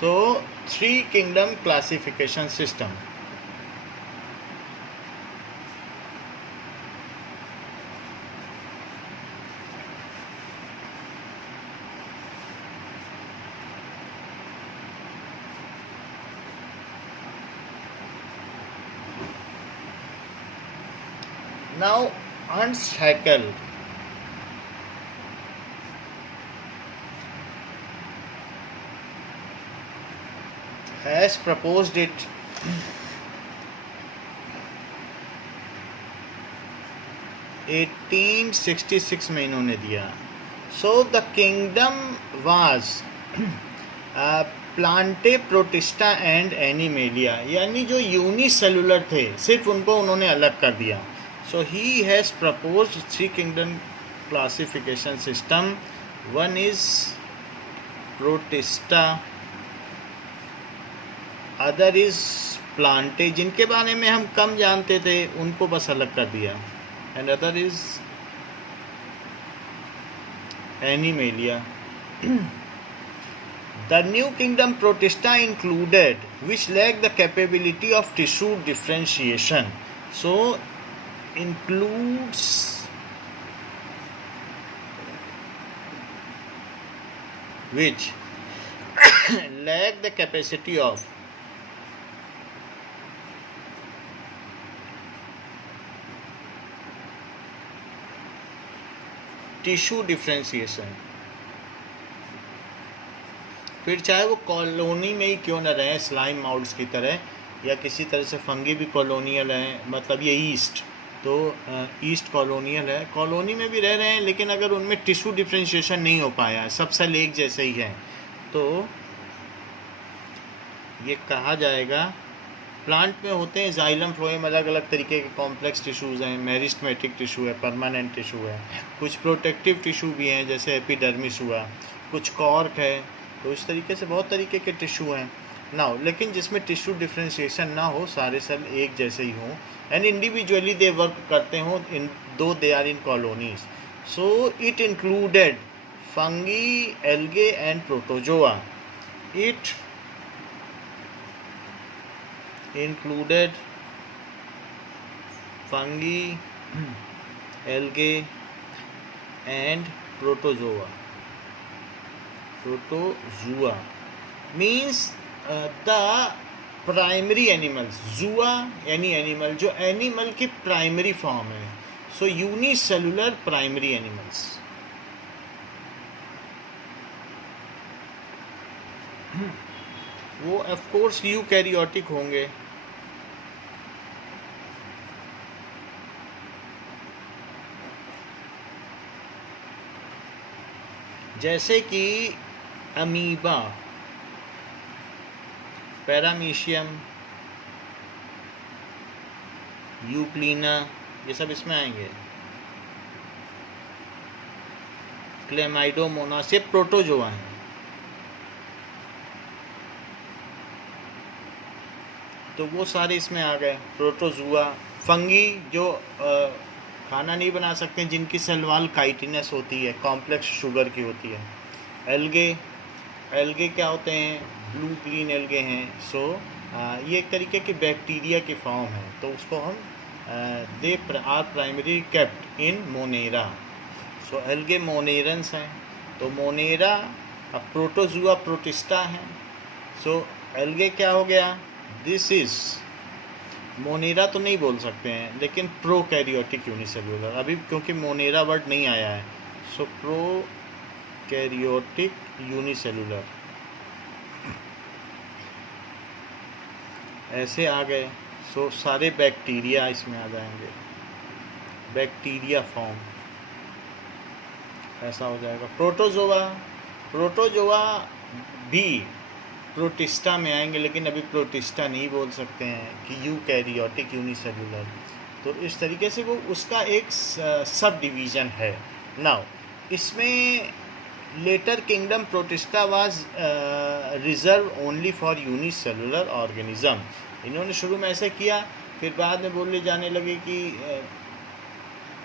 So, three kingdom classification system. Now, Ernst Haeckel has proposed it 1866 में इन्होंने दिया. So the kingdom was Plantae protista and animalia, यानी जो unicellular थे सिर्फ उनको उन्होंने अलग कर दिया. So he has proposed three kingdom classification system. One is Protista, other is Plantae जिनके बारे में हम कम जानते थे, उनको बस अलग कर दिया, and other is animalia. The new kingdom Protista included which lacked the capability of tissue differentiation. So includes which lack the capacity of tissue differentiation. फिर चाहे वो कॉलोनी में ही क्यों न रहें, स्लाइम माउल्स की तरह, या किसी तरह से फंगी भी कॉलोनियल हैं, मतलब ये ईस्ट, तो ईस्ट कॉलोनियल है, कॉलोनी में भी रह रहे हैं, लेकिन अगर उनमें टिश्यू डिफ्रेंशिएशन नहीं हो पाया है, सब सेल एक जैसे ही हैं, तो ये कहा जाएगा. प्लांट में होते हैं जाइलम फ्लोएम, अलग अलग तरीके के कॉम्प्लेक्स टिश्यूज़ हैं, मेरिस्टमेटिक टिश्यू है, परमानेंट टिश्यू है, कुछ प्रोटेक्टिव टिश्यू भी हैं जैसे एपिडर्मिस हुआ, कुछ कॉर्क है, तो इस तरीके से बहुत तरीके के टिश्यू हैं नाउ. लेकिन जिसमें टिश्यू डिफ्रेंशिएशन ना हो, सारे सेल एक जैसे ही हों, एंड इंडिविजुअली दे वर्क करते हों, इन दो they are in colonies. So it included fungi, algae and protozoa. It included fungi, algae and protozoa. Protozoa means the primary animals. Zoa यानी animal, जो animal की primary form है. So unicellular primary animals. वो of course eukaryotic होंगे. जैसे कि amoeba, paramecium, यूक्लिना, ये सब इसमें आएंगे. क्लेमाइडोमोनास, ये प्रोटोजोआ हैं. तो वो सारे इसमें आ गए. प्रोटोजुआ. फंगी जो खाना नहीं बना सकते, जिनकी सेल वॉल काइटिनस होती है, कॉम्प्लेक्स शुगर की होती है. एल्गे, एल्गे क्या होते हैं, ब्लू ग्रीन एल्गे हैं. सो ये एक तरीके की बैक्टीरिया की फॉर्म है, तो उसको हम they are primary kept in Monera. So algae monerans हैं. तो मोनेरा. अब प्रोटोजुआ प्रोटिस्टा हैं. सो एल्गे क्या हो गया, दिस इज मोनेरा तो नहीं बोल सकते हैं, लेकिन प्रोकैरियोटिक यूनिसेल्युलर, अभी क्योंकि मोनेरा वर्ड नहीं आया है. सो प्रोकैरियोटिक यूनिसेल्युलर ऐसे आ गए. सो सारे बैक्टीरिया इसमें आ जाएंगे, बैक्टीरिया फॉर्म ऐसा हो जाएगा. प्रोटोजोआ, प्रोटोजोआ भी प्रोटिस्टा में आएंगे, लेकिन अभी प्रोटिस्टा नहीं बोल सकते हैं कि यूकैरियोटिक यूनिसेल्युलर. तो इस तरीके से वो उसका एक सब डिवीज़न है. नाउ इसमें later kingdom Protista was reserve only for unicellular organism. इन्होंने शुरू में ऐसे किया, फिर बाद में बोलने जाने लगे कि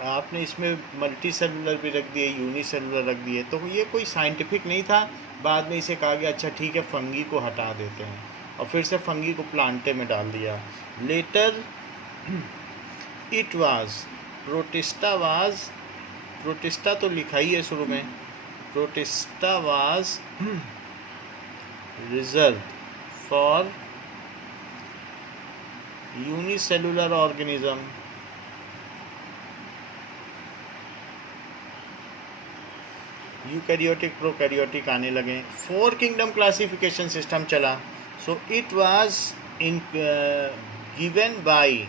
आपने इसमें मल्टी सेलुलर भी रख दिए, यूनिसेलुलर रख दिए, तो ये कोई साइंटिफिक नहीं था। बाद में इसे कहा गया अच्छा ठीक है फंगी को हटा देते हैं, और फिर से फंगी को प्लांटे में डाल दिया। लेटर इट वाज प्रोटिस्टा तो लिखा ही है शुरू में, protista was reserve for unicellular organism. Eukaryotic prokaryotic आने लगे। 4 किंगडम क्लासिफिकेशन सिस्टम चला। So it was in given by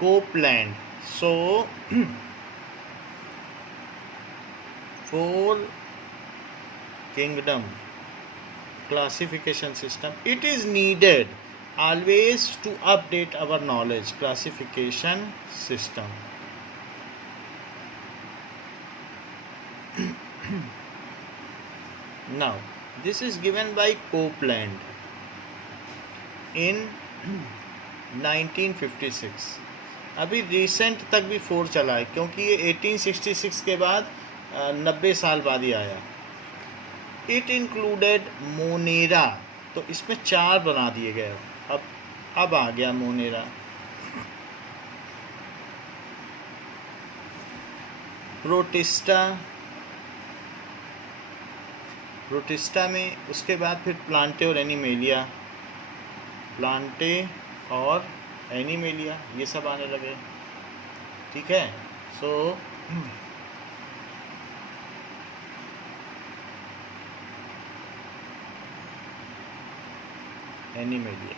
Copeland. So 4 kingdom classification system, it is needed always to update our knowledge classification system. Now this is given by Copeland in 1956। अभी recent तक भी 4 चला है, क्योंकि ये 1866 के बाद 90 साल बाद ही आया। इट इंक्लूडेड मोनेरा, तो इसमें 4 बना दिए गए। अब आ गया मोनेरा। प्रोटिस्टा में उसके बाद फिर प्लांटे और एनिमेलिया, ये सब आने लगे। ठीक है। सो एनिमेलिया,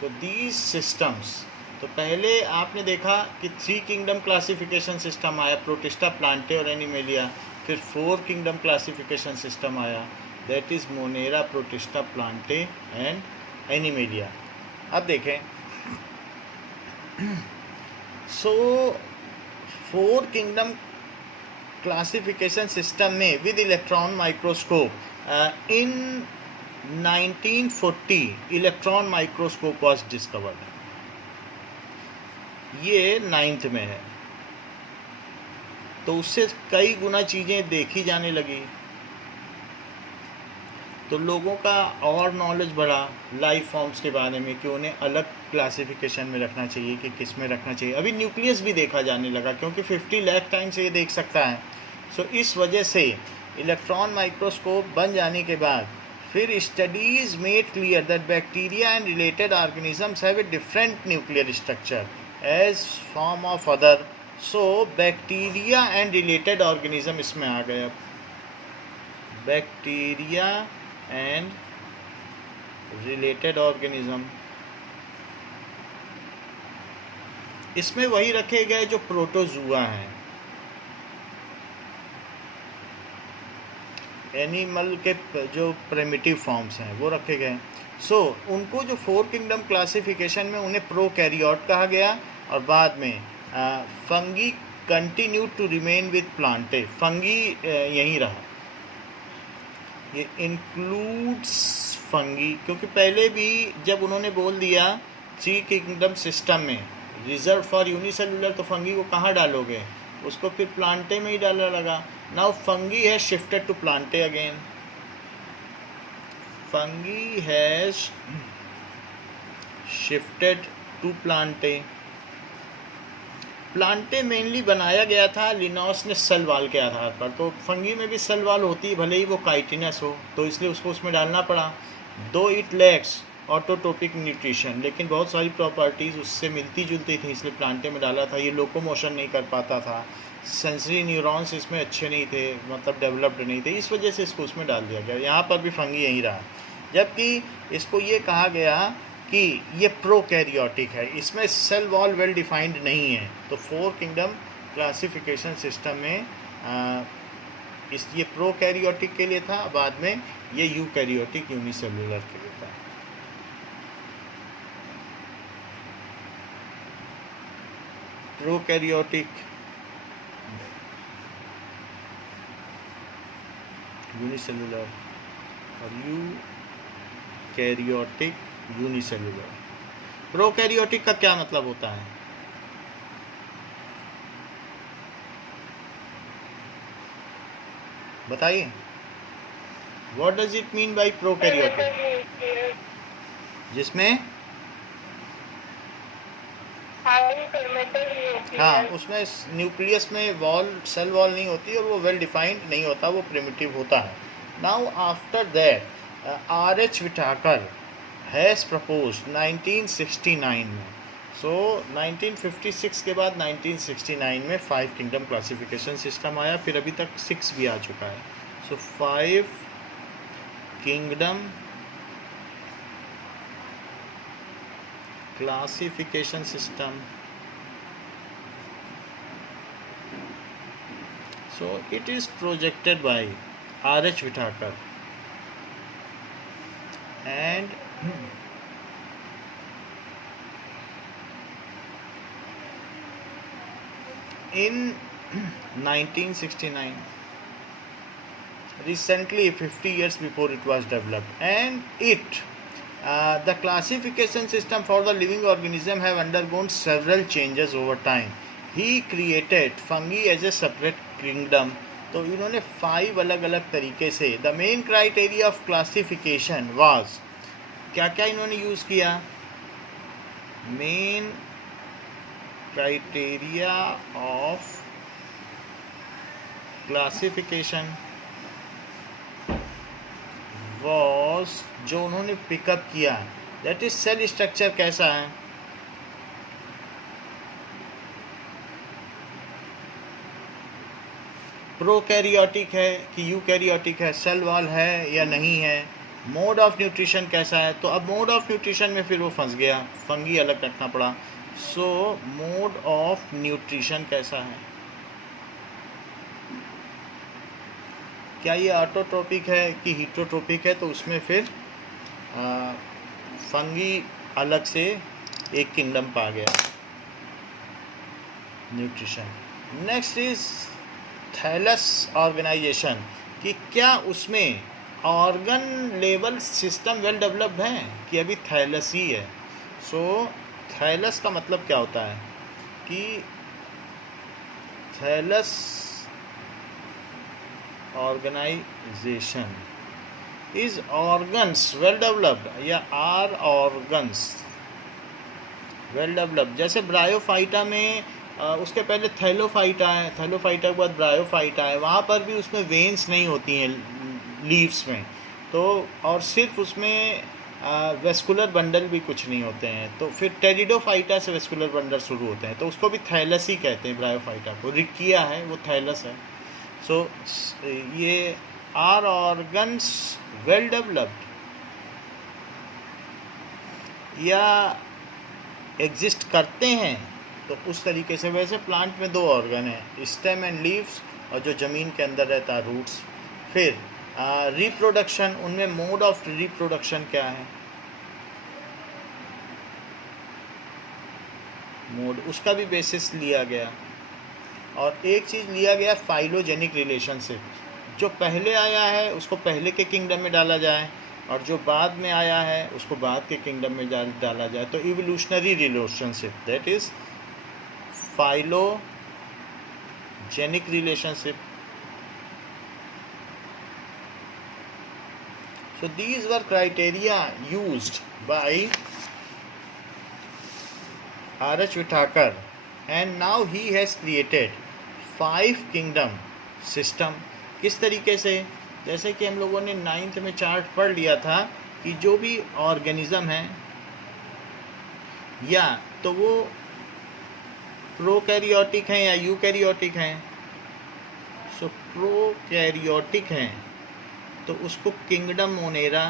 सो दीज सिस्टम्स। तो पहले आपने देखा कि 3 किंगडम क्लासिफिकेशन सिस्टम आया, प्रोटिस्टा, प्लांटे और एनिमेलिया। फिर 4 किंगडम क्लासिफिकेशन सिस्टम आया, that is Monera, protista, Plantae and animalia. अब देखें, सो 4 किंगडम क्लासिफिकेशन सिस्टम में with electron microscope in 1940 electron microscope was discovered. ये 9th में है, तो उससे कई गुना चीज़ें देखी जाने लगी, तो लोगों का और नॉलेज बढ़ा लाइफ फॉर्म्स के बारे में कि उन्हें अलग क्लासिफिकेशन में रखना चाहिए कि किस में रखना चाहिए। अभी न्यूक्लियस भी देखा जाने लगा, क्योंकि 50 लाख टाइम से ये देख सकता है। सो इस वजह से इलेक्ट्रॉन माइक्रोस्कोप बन जाने के बाद फिर studies made clear that bacteria and related organisms have a different nuclear structure as form of other. So bacteria and related organism इसमें आ गए। अब बैक्टीरिया एंड रिलेटेड ऑर्गेनिज्म, इसमें वही रखे गए जो प्रोटोजुआ हैं, एनिमल के जो प्रिमिटिव फॉर्म्स हैं वो रखे गए। सो उनको जो 4 किंगडम क्लासिफिकेशन में उन्हें प्रोकैरियोट कहा गया, और बाद में fungi continue to remain with Plantae, fungi यहीं रहा। ये इंक्लूड्स फंगी, क्योंकि पहले भी जब उन्होंने बोल दिया 3 किंगडम सिस्टम में रिजर्व फॉर यूनिसेलुलर, तो फंगी को कहाँ डालोगे, उसको फिर प्लांटे में ही डालने लगा। Now fungi has shifted to Plantae again. Fungi has shifted to Plantae. Plantae mainly बनाया गया था लिनॉस ने सेल वॉल के आधार पर, तो फंगी में भी सेल वॉल होती है, भले ही वो काइटिनस हो, तो इसलिए उसको उसमें डालना पड़ा। दो इट लैक्स ऑटोटोपिक न्यूट्रिशन, लेकिन बहुत सारी प्रॉपर्टीज़ उससे मिलती जुलती थी, इसलिए प्लांटे में डाला था। ये लोकोमोशन नहीं कर पाता था, सेंसरी न्यूरॉन्स इसमें अच्छे नहीं थे, मतलब डेवलप्ड नहीं थे, इस वजह से इसको उसमें डाल दिया गया। यहाँ पर भी फंगी यहीं रहा, जबकि इसको ये कहा गया कि ये प्रोकैरियोटिक है, इसमें सेल वॉल वेल डिफाइंड नहीं है। तो 4 किंगडम क्लासिफिकेशन सिस्टम में ये प्रोकैरियोटिक के लिए था, बाद में ये यूकैरियोटिक यूनिसेलुलर के लिए था। प्रोकैरियोटिक यूनिसेलुलर और यूकैरियोटिक यूनिसेलुलर। प्रोकैरियोटिक का क्या मतलब होता है? बताइए, what does it mean by prokaryotic? जिसमें हाँ, उसमें न्यूक्लियस में वॉल, सेल वॉल नहीं होती और वो वेल डिफाइंड नहीं होता, वो प्रिमिटिव होता है। Now after that R.H. Whittaker has propose 1969 में। सो 1956 के बाद 1969 में 5 किंगडम क्लासिफिकेशन सिस्टम आया, फिर अभी तक 6 भी आ चुका है। सो 5 kingdom classification system. So it is projected by R.H. Whittaker, and in 1969, recently 50 years before it was developed, and the classification system for the living organism have undergone several changes over time. He created fungi as a separate kingdom. तो इन्होंने 5 अलग अलग तरीके से, the main criteria of classification was, क्या क्या इन्होंने use किया? Main criteria of classification was, जो उन्होंने पिकअप किया, दैट इज सेल स्ट्रक्चर कैसा है, प्रोकैरियोटिक है कि यूकैरियोटिक है, सेल वॉल है या नहीं है, मोड ऑफ न्यूट्रिशन कैसा है। तो अब मोड ऑफ न्यूट्रिशन में फिर वो फंस गया, फंगी अलग रखना पड़ा। सो मोड ऑफ न्यूट्रिशन कैसा है, क्या ये ऑटोट्रोपिक है कि हीटरोट्रोपिक है, तो उसमें फिर फंगी अलग से एक किंगडम पा गया nutrition. Next is thallus organization, कि क्या उसमें organ level system well developed है कि अभी थैलस ही है। सो थैलस का मतलब क्या होता है कि thallus organization is organs well developed, या आर ऑर्गन्स वेल डेवलप्ड। जैसे ब्रायोफाइटा में उसके पहले थैलोफाइटा है, थैलोफाइटा के बाद ब्रायोफाइटा है, वहाँ पर भी उसमें वेन्स नहीं होती हैं लीव्स में, तो और सिर्फ उसमें वेस्कुलर बंडल भी कुछ नहीं होते हैं। तो फिर टेरिडोफाइटा से वेस्कुलर बंडल शुरू होते हैं, तो उसको भी थैलस ही कहते हैं। ब्रायोफाइटा को रिकिया है, वो थैलस है। सो ये आर ऑर्गन्स वेल डेवलप्ड या एग्जिस्ट करते हैं, तो उस तरीके से। वैसे प्लांट में 2 ऑर्गन हैं, स्टेम एंड लीव्स, और जो ज़मीन के अंदर रहता है रूट्स। फिर रिप्रोडक्शन, उनमें मोड ऑफ रिप्रोडक्शन क्या है, मोड, उसका भी बेसिस लिया गया। और एक चीज़ लिया गया फाइलोजेनिक रिलेशनशिप, जो पहले आया है उसको पहले के किंगडम में डाला जाए, और जो बाद में आया है उसको बाद के किंगडम में डाला जाए। तो evolutionary relationship, that is phylogenic relationship. So these were criteria used by R.H. Whittaker, and now he has created 5 kingdom system। किस तरीके से, जैसे कि हम लोगों ने 9th में चार्ट पढ़ लिया था कि जो भी ऑर्गेनिज्म है या तो वो प्रोकैरियोटिक हैं या यूकैरियोटिक हैं। सो प्रोकैरियोटिक हैं तो उसको किंगडम मोनेरा,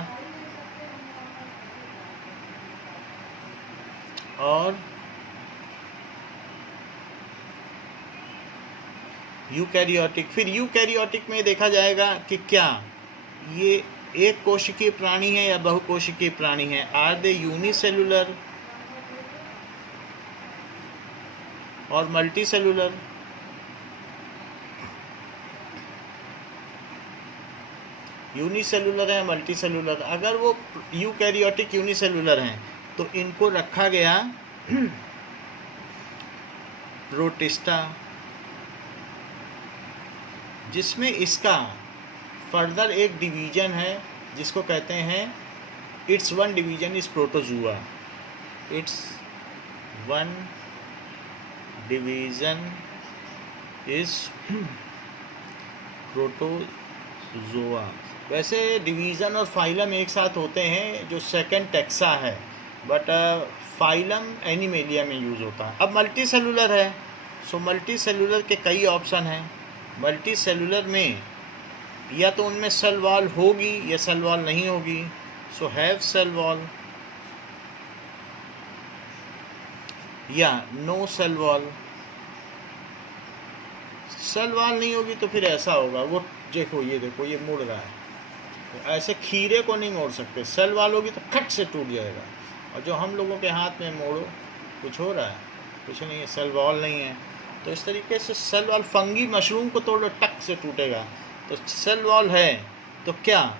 और यूकैरियोटिक, फिर यूकैरियोटिक में देखा जाएगा कि क्या ये एक कोशिकीय प्राणी है या बहुकोशिकीय प्राणी है। आर दे यूनिसेलुलर और मल्टीसेलुलर। यूनिसेलुलर है मल्टीसेलुलर। अगर वो यूकैरियोटिक यूनिसेलुलर हैं तो इनको रखा गया प्रोटिस्टा, जिसमें इसका फर्दर एक डिवीजन है जिसको कहते हैं, it's one division is protozoa, it's one division is protozoa. वैसे डिवीज़न और फाइलम एक साथ होते हैं जो सेकंड टेक्सा है, बट फाइलम एनिमेलिया में यूज़ होता है। अब मल्टी सेलुलर है, सो मल्टी सेलुलर के कई ऑप्शन हैं। मल्टी सेलुलर में या तो उनमें सेल वॉल होगी या सेल वॉल नहीं होगी। सो हैव सेल वॉल या no cell wall. Cell wall नहीं होगी तो फिर ऐसा होगा, वो देखो ये मुड़ रहा है, तो ऐसे खीरे को नहीं मोड़ सकते। सेल वॉल होगी तो खट से टूट जाएगा, और जो हम लोगों के हाथ में मोड़ो कुछ हो रहा है, कुछ नहीं है, सेल वॉल नहीं है। तो इस तरीके से सेल वॉल, फंगी मशरूम को तोड़ो टक से टूटेगा। तो सेल वॉल है तो क्या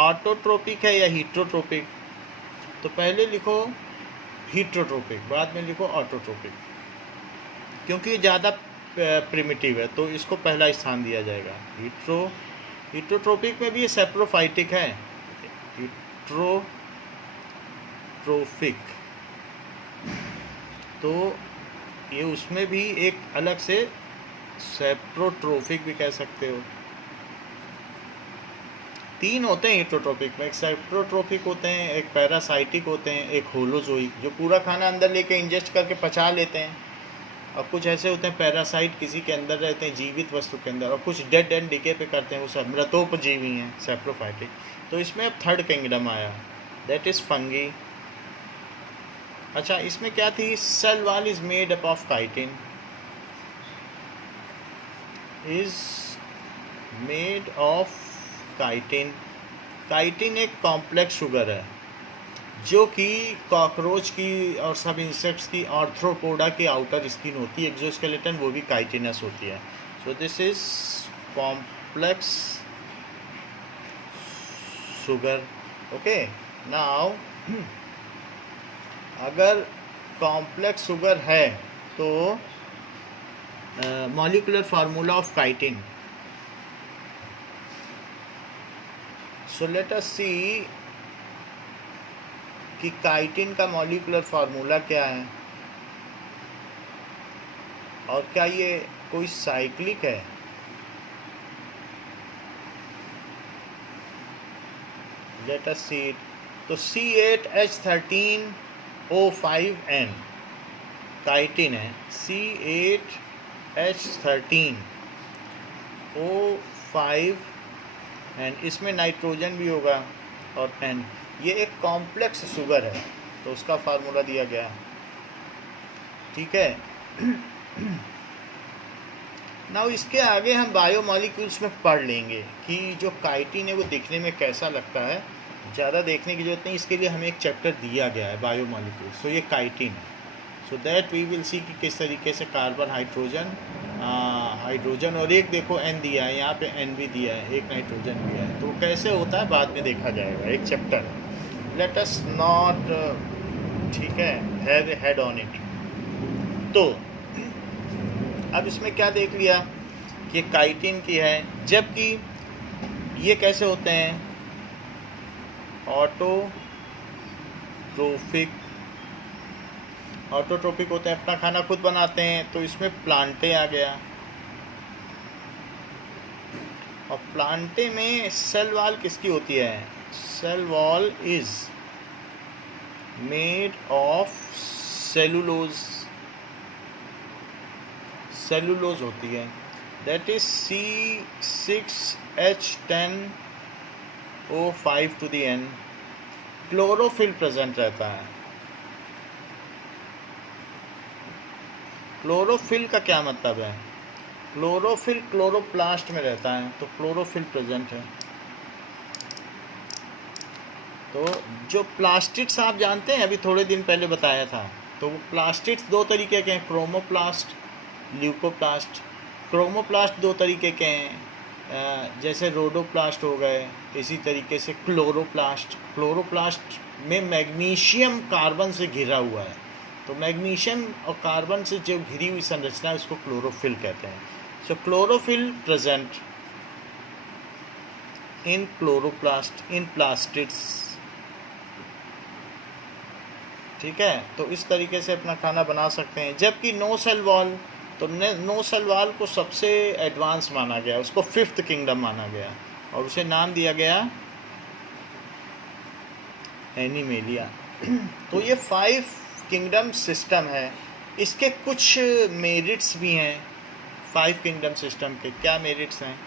ऑटोट्रोपिक है या हीट्रोट्रोपिक? तो पहले लिखो हीट्रोट्रोपिक, बाद में लिखो ऑटोट्रोपिक, क्योंकि ये ज़्यादा प्रिमिटिव है तो इसको पहला स्थान दिया जाएगा। हीट्रोट्रोपिक में भी ये सेप्रोफाइटिक है, हीट्रोट्रोफिक, तो ये उसमें भी एक अलग से सेप्रोट्रोफिक भी कह सकते हो। तीन होते हैं हीट्रोट्रोपिक में, एक सेप्रोट्रोफिक होते हैं, एक पैरासाइटिक होते हैं, एक होलोजोइक जो पूरा खाना अंदर लेके इंजेस्ट करके पचा लेते हैं, और कुछ ऐसे होते हैं पैरासाइट किसी के अंदर रहते हैं, जीवित वस्तु के अंदर, और कुछ डेड एंड डिके पे करते हैं, वो सब मृतोपजीवी हैं, सेप्रोफाइटिक। तो इसमें अब थर्ड किंगडम आया, दैट इज़ फंगी। अच्छा, इसमें क्या थी? Cell wall is made up of chitin, is made of chitin. Chitin एक कॉम्प्लेक्स शुगर है जो कि कॉकरोच की और सब इंसेक्ट्स की आर्थ्रोपोडा की आउटर स्किन होती है, एक्सोस्केलेटन, वो भी काइटिनस होती है। So this is complex sugar. Okay, now अगर कॉम्प्लेक्स शुगर है तो molecular formula of chitin, so let us see कि काइटिन का मॉलिक्यूलर फार्मूला क्या है, और क्या ये कोई साइक्लिक है? Late us see it. तो C8H13O5N काइटिन है, C8H13O5N, इसमें नाइट्रोजन भी होगा और N। ये एक कॉम्प्लेक्स शुगर है तो उसका फार्मूला दिया गया, ठीक है। नाउ इसके आगे हम बायोमॉलिक्यूल्स में पढ़ लेंगे कि जो काइटिन है वो दिखने में कैसा लगता है। ज़्यादा देखने की जरूरत नहीं, इसके लिए हमें एक चैप्टर दिया गया है बायोमॉलिक्यूल्स। तो ये काइटिन है, so that we will see कि किस तरीके से कार्बन, हाइड्रोजन और एक देखो N दिया है, यहाँ पे N भी दिया है, एक नाइट्रोजन भी है, तो कैसे होता है बाद में देखा जाएगा, एक चैप्टर। लेट अस नॉट, ठीक है, have a head on it. तो अब इसमें क्या देख लिया कि काइटिन की है, जबकि ये कैसे होते हैं? ऑटोट्रोपिक होते हैं, अपना खाना खुद बनाते हैं, तो इसमें प्लांटे आ गया। और प्लांटे में सेल वॉल किसकी होती है? Cell wall is made of cellulose होती है, that is C6H10O5 to the N। Chlorophyll present रहता है। क्लोरोफिल का क्या मतलब है? क्लोरोफिल क्लोरोप्लास्ट में रहता है, तो क्लोरोफिल प्रेजेंट है। तो जो प्लास्टिड्स आप जानते हैं, अभी थोड़े दिन पहले बताया था, तो वो प्लास्टिड्स दो तरीके के हैं, क्रोमोप्लास्ट, ल्यूकोप्लास्ट। क्रोमोप्लास्ट दो तरीके के हैं, जैसे रोडोप्लास्ट हो गए, इसी तरीके से क्लोरोप्लास्ट में मैग्नीशियम कार्बन से घिरा हुआ है, तो मैग्नीशियम और कार्बन से जो घिरी हुई संरचना है उसको क्लोरोफिल कहते हैं। So chlorophyll present in chloroplast, in plastids. ठीक है, तो इस तरीके से अपना खाना बना सकते हैं। जबकि नो सेल वॉल, तो नो सेल वॉल को सबसे एडवांस माना गया, उसको 5th किंगडम माना गया और उसे नाम दिया गया एनिमेलिया। तो ये 5 किंगडम सिस्टम है। इसके कुछ मेरिट्स भी हैं 5 किंगडम सिस्टम के। क्या मेरिट्स हैं?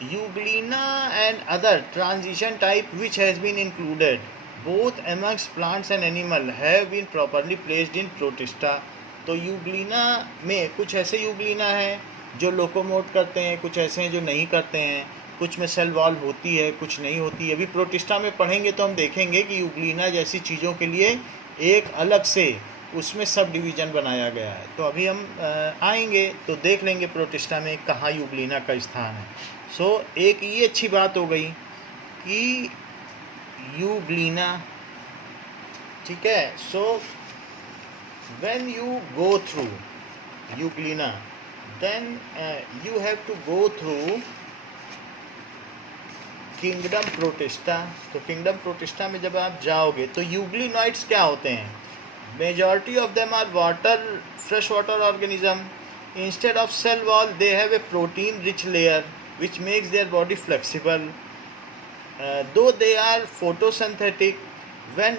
Euglena and other transition type which has been included both amongst plants and animal have been properly placed in Protista। तो यूग्लिना में कुछ ऐसे यूग्लिना हैं जो लोकोमोट करते हैं, कुछ ऐसे हैं जो नहीं करते हैं, कुछ में सेल वॉल होती है, कुछ नहीं होती है। अभी प्रोटिस्टा में पढ़ेंगे तो हम देखेंगे कि यूग्लिना जैसी चीज़ों के लिए एक अलग से उसमें सब डिवीज़न बनाया गया है। तो अभी हम आएंगे तो देख लेंगे प्रोटिस्टा में कहाँ यूग्लिना का स्थान है। सो एक ये अच्छी बात हो गई कि यूग्लिना, ठीक है। So when you go through euglena then you have to go through kingdom protista. तो किंगडम प्रोटिस्टा में जब आप जाओगे तो यूग्लिनॉइड्स क्या होते हैं? Majority of them are water, fresh water organism. Instead of cell wall they have a protein rich layer which makes their body flexible. Though they are photosynthetic, when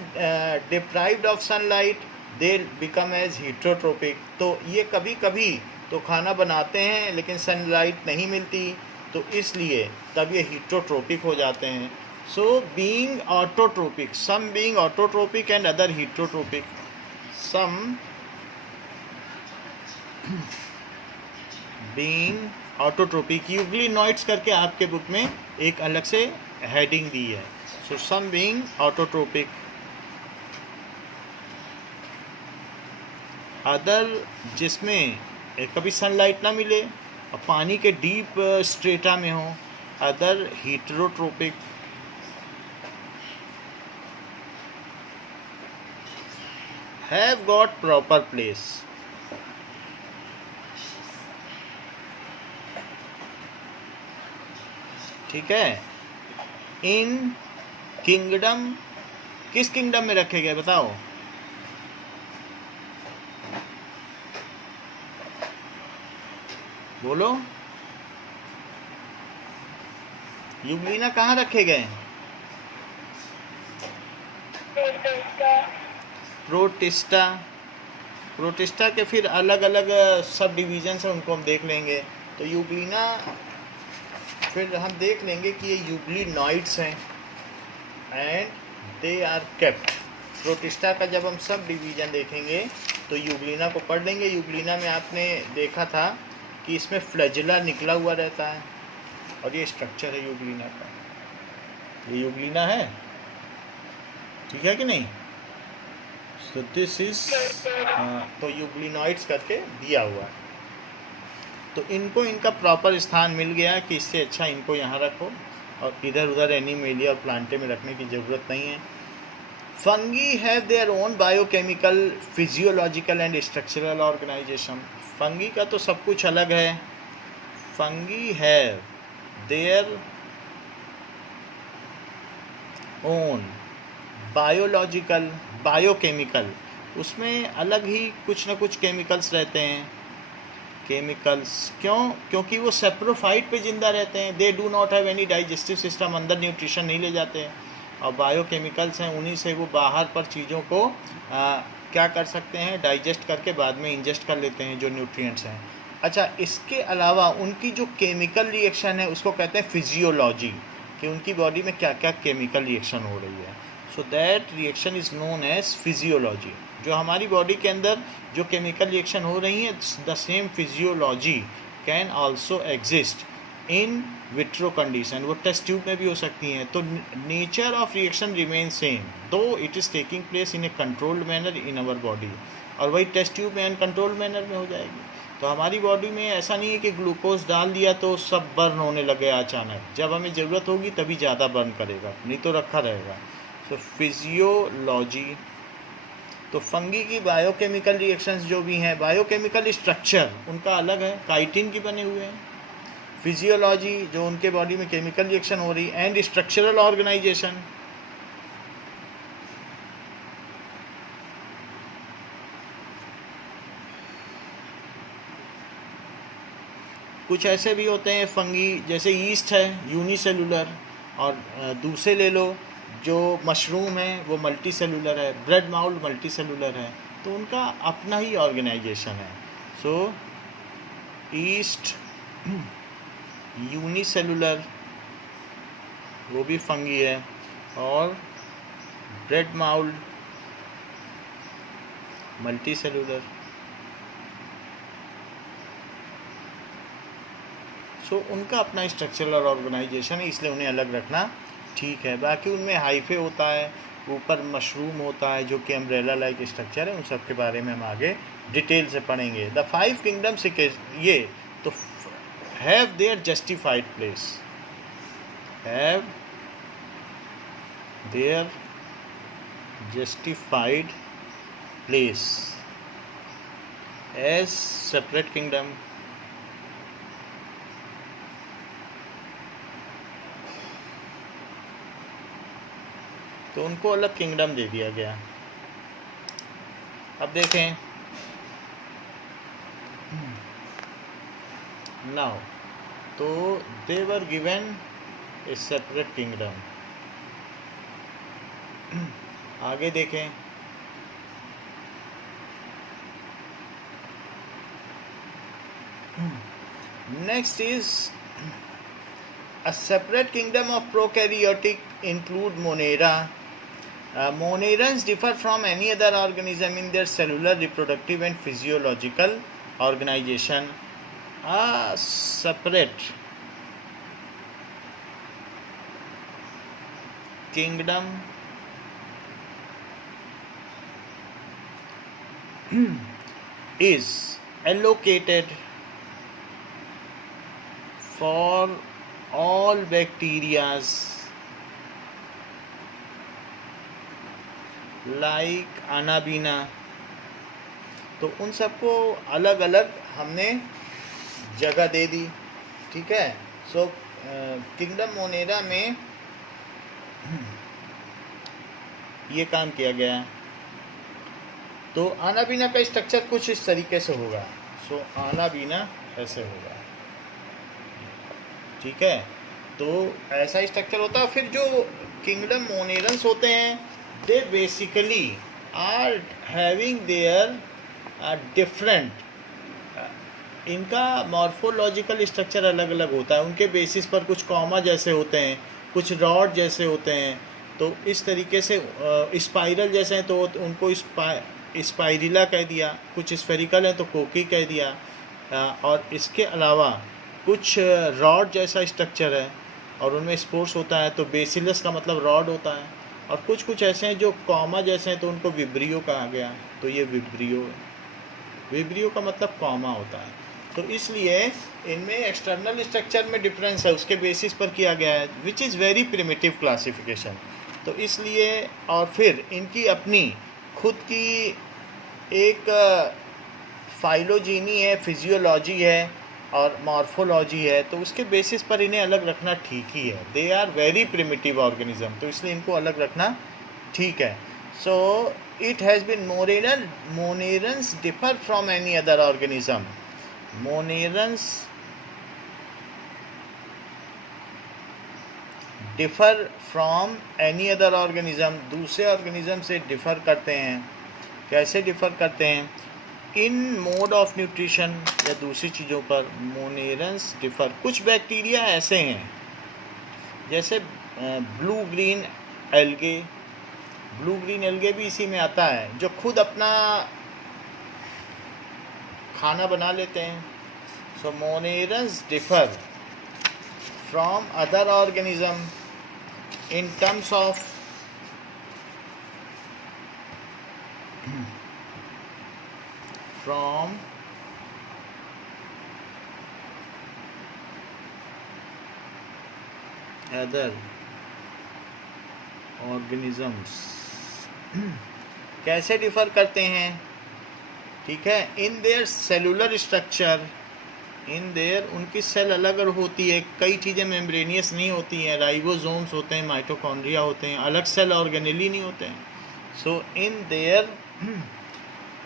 deprived of sunlight they become as heterotropic। तो ये कभी कभी तो खाना बनाते हैं लेकिन sunlight नहीं मिलती, तो इसलिए तब ये heterotropic हो जाते हैं। So being autotropic, some being autotropic and other heterotropic, some being autotrophic. Euglenoids करके आपके बुक में एक अलग से हेडिंग दी है। सो सम बीइंग ऑटोट्रोपिक, अदर जिसमें कभी सनलाइट ना मिले और पानी के डीप स्ट्रेटा में हो, other heterotrophic. Have got proper place. ठीक है, इन किंगडम, किस किंगडम में रखे गए बताओ? बोलो, यूग्लिना कहाँ रखे गए? प्रोटिस्टा। प्रोटिस्टा के फिर अलग अलग सब डिवीजन हैं, उनको हम देख लेंगे। तो यूग्लिना फिर हम देख लेंगे कि ये यूग्लिनॉइड्स हैं and they are kept. Protista का जब हम सब डिवीज़न देखेंगे तो यूग्लिना को पढ़ लेंगे। यूग्लिना में आपने देखा था कि इसमें फ्लैजिला निकला हुआ रहता है और ये स्ट्रक्चर है यूग्लिना का। ये यूग्लिना है, ठीक है कि नहीं? सो दिस इज तो यूग्लिनॉइड्स करके दिया हुआ है। तो इनको इनका प्रॉपर स्थान मिल गया कि इससे अच्छा इनको यहाँ रखो और इधर उधर एनिमेलिया और प्लांटे में रखने की ज़रूरत नहीं है। Fungi have their own biochemical, physiological and structural organisation. Fungi का तो सब कुछ अलग है। Fungi have their own biological, biochemical, उसमें अलग ही कुछ ना कुछ केमिकल्स रहते हैं। केमिकल्स क्यों? क्योंकि वो सेप्रोफाइट पे ज़िंदा रहते हैं। They do not have any digestive system, अंदर न्यूट्रिशन नहीं ले जाते हैं। और बायोकेमिकल्स हैं, उन्हीं से वो बाहर पर चीज़ों को क्या कर सकते हैं, डाइजेस्ट करके बाद में इंजेस्ट कर लेते हैं जो न्यूट्रिएंट्स हैं। अच्छा, इसके अलावा उनकी जो केमिकल रिएक्शन है उसको कहते हैं फिजियोलॉजी, कि उनकी बॉडी में क्या क्या केमिकल रिएक्शन हो रही है। So that reaction is known as physiology. जो हमारी बॉडी के अंदर जो केमिकल रिएक्शन हो रही है, the same physiology can also exist in vitro condition. वो टेस्ट ट्यूब में भी हो सकती हैं। तो nature of reaction remain same though it is taking place in a controlled manner in our body, और वही टेस्ट ट्यूब में अनकंट्रोल्ड मैनर में हो जाएगी। तो हमारी बॉडी में ऐसा नहीं है कि ग्लूकोज डाल दिया तो सब बर्न होने लगे अचानक। जब हमें ज़रूरत होगी तभी ज़्यादा बर्न करेगा, नहीं तो रखा रहेगा। सो फिजियोलॉजी तो फंगी की बायोकेमिकल रिएक्शंस जो भी हैं, बायोकेमिकल स्ट्रक्चर उनका अलग है, काइटिन की बने हुए हैं। फिजियोलॉजी जो उनके बॉडी में केमिकल रिएक्शन हो रही, एंड स्ट्रक्चरल ऑर्गेनाइजेशन। कुछ ऐसे भी होते हैं फंगी, जैसे ईस्ट है यूनिसेलुलर, और दूसरे ले लो जो मशरूम है वो मल्टी सेलुलर है, ब्रेड माउल्ड मल्टी सेलुलर है, तो उनका अपना ही ऑर्गेनाइजेशन है। सो ईस्ट यूनिसेलुलर वो भी फंगी है, और ब्रेड माउल्ड मल्टी सेलुलर। सो उनका अपना स्ट्रक्चरल और ऑर्गेनाइजेशन है, इसलिए उन्हें अलग रखना ठीक है। बाकी उनमें हाइफे होता है, ऊपर मशरूम होता है जो कि अम्ब्रेला लाइक स्ट्रक्चर है, उन सब के बारे में हम आगे डिटेल से पढ़ेंगे। द 5 किंगडम्स ये तो have their justified place, have their justified place as separate kingdom. तो उनको अलग किंगडम दे दिया गया। अब देखें नाउ, तो they were given a separate kingdom. आगे देखें, next is a separate kingdom of prokaryotic include Monera. Monerans differ from any other organism in their cellular, reproductive and physiological organization. A separate kingdom is allocated for all bacterias like Anabina। तो उन सबको अलग अलग हमने जगह दे दी, ठीक है। सो kingdom Monera में ये काम किया गया। तो आनाबीना का स्ट्रक्चर कुछ इस तरीके से होगा। सो आनाबीना ऐसे होगा, ठीक है। तो ऐसा स्ट्रक्चर होता है। फिर जो किंगडम मोनेरंस होते हैं, they basically are having their different, इनका मॉर्फोलॉजिकल स्ट्रक्चर अलग अलग होता है। उनके बेसिस पर कुछ कॉमा जैसे होते हैं, कुछ रॉड जैसे होते हैं। तो इस तरीके से स्पाइरल जैसे हैं तो उनको स्पाइरिला कह दिया, कुछ स्फेरिकल हैं तो कोकी कह दिया। और इसके अलावा कुछ रॉड जैसा स्ट्रक्चर है और उनमें स्पोर्स होता है, तो बेसिलस का मतलब रॉड होता है। और कुछ कुछ ऐसे हैं जो कॉमा जैसे हैं तो उनको विब्रियो कहा गया, तो ये विब्रियो है। विब्रियो का मतलब कॉमा होता है। तो इसलिए इनमें एक्सटर्नल स्ट्रक्चर में डिफरेंस है, उसके बेसिस पर किया गया है, which is very primitive classification. तो इसलिए और फिर इनकी अपनी खुद की एक फाइलोजीनी है, फिजियोलॉजी है और मॉर्फोलॉजी है, तो उसके बेसिस पर इन्हें अलग रखना ठीक ही है। They are very primitive organism, तो इसलिए इनको अलग रखना ठीक है। So it has been monerans differ from any other organism. Monerans differ from any other organism, दूसरे ऑर्गेनिज्म से डिफ़र करते हैं। कैसे डिफ़र करते हैं? इन मोड ऑफ न्यूट्रिशन या दूसरी चीज़ों पर मोनेरंस डिफ़र। कुछ बैक्टीरिया ऐसे हैं जैसे blue green algae, blue green algae भी इसी में आता है, जो खुद अपना खाना बना लेते हैं। So monerans differ from other organism in terms of from other organisms कैसे डिफर करते हैं, ठीक है, in their cellular structure, in their उनकी सेल अलग अलग होती है, कई चीज़ें मेम्ब्रेनियस नहीं होती हैं, राइबोसोम्स होते हैं, माइटोकॉन्ड्रिया होते हैं, अलग सेल ऑर्गेनेली नहीं होते हैं. सो इन देयर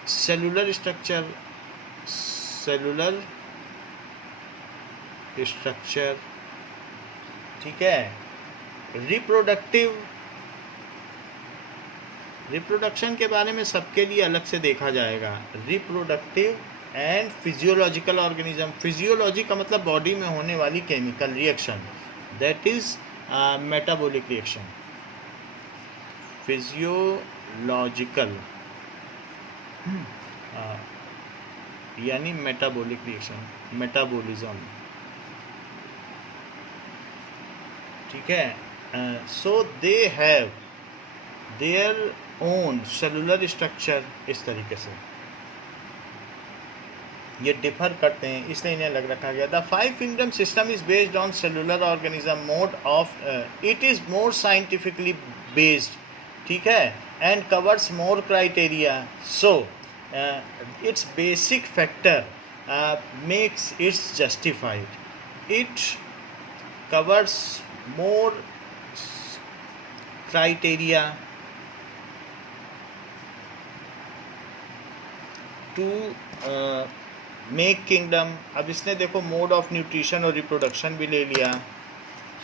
सेलुलर स्ट्रक्चर, ठीक है. रिप्रोडक्शन के बारे में सबके लिए अलग से देखा जाएगा. Reproductive and physiological organism. Physiology का मतलब बॉडी में होने वाली chemical reaction, that is metabolic reaction. Physiological यानी मेटाबॉलिक रिएक्शन, मेटाबॉलिज्म, ठीक है. So they have their own cellular structure. इस तरीके से ये डिफर करते हैं, इसलिए इन्हें अलग रखा गया. The 5 kingdom system is based on cellular organism mode of, it is more scientifically based, ठीक है, and covers more criteria. So its basic factor makes its justified. It covers more criteria to make kingdom. अब इसने देखो mode of nutrition और reproduction भी ले लिया.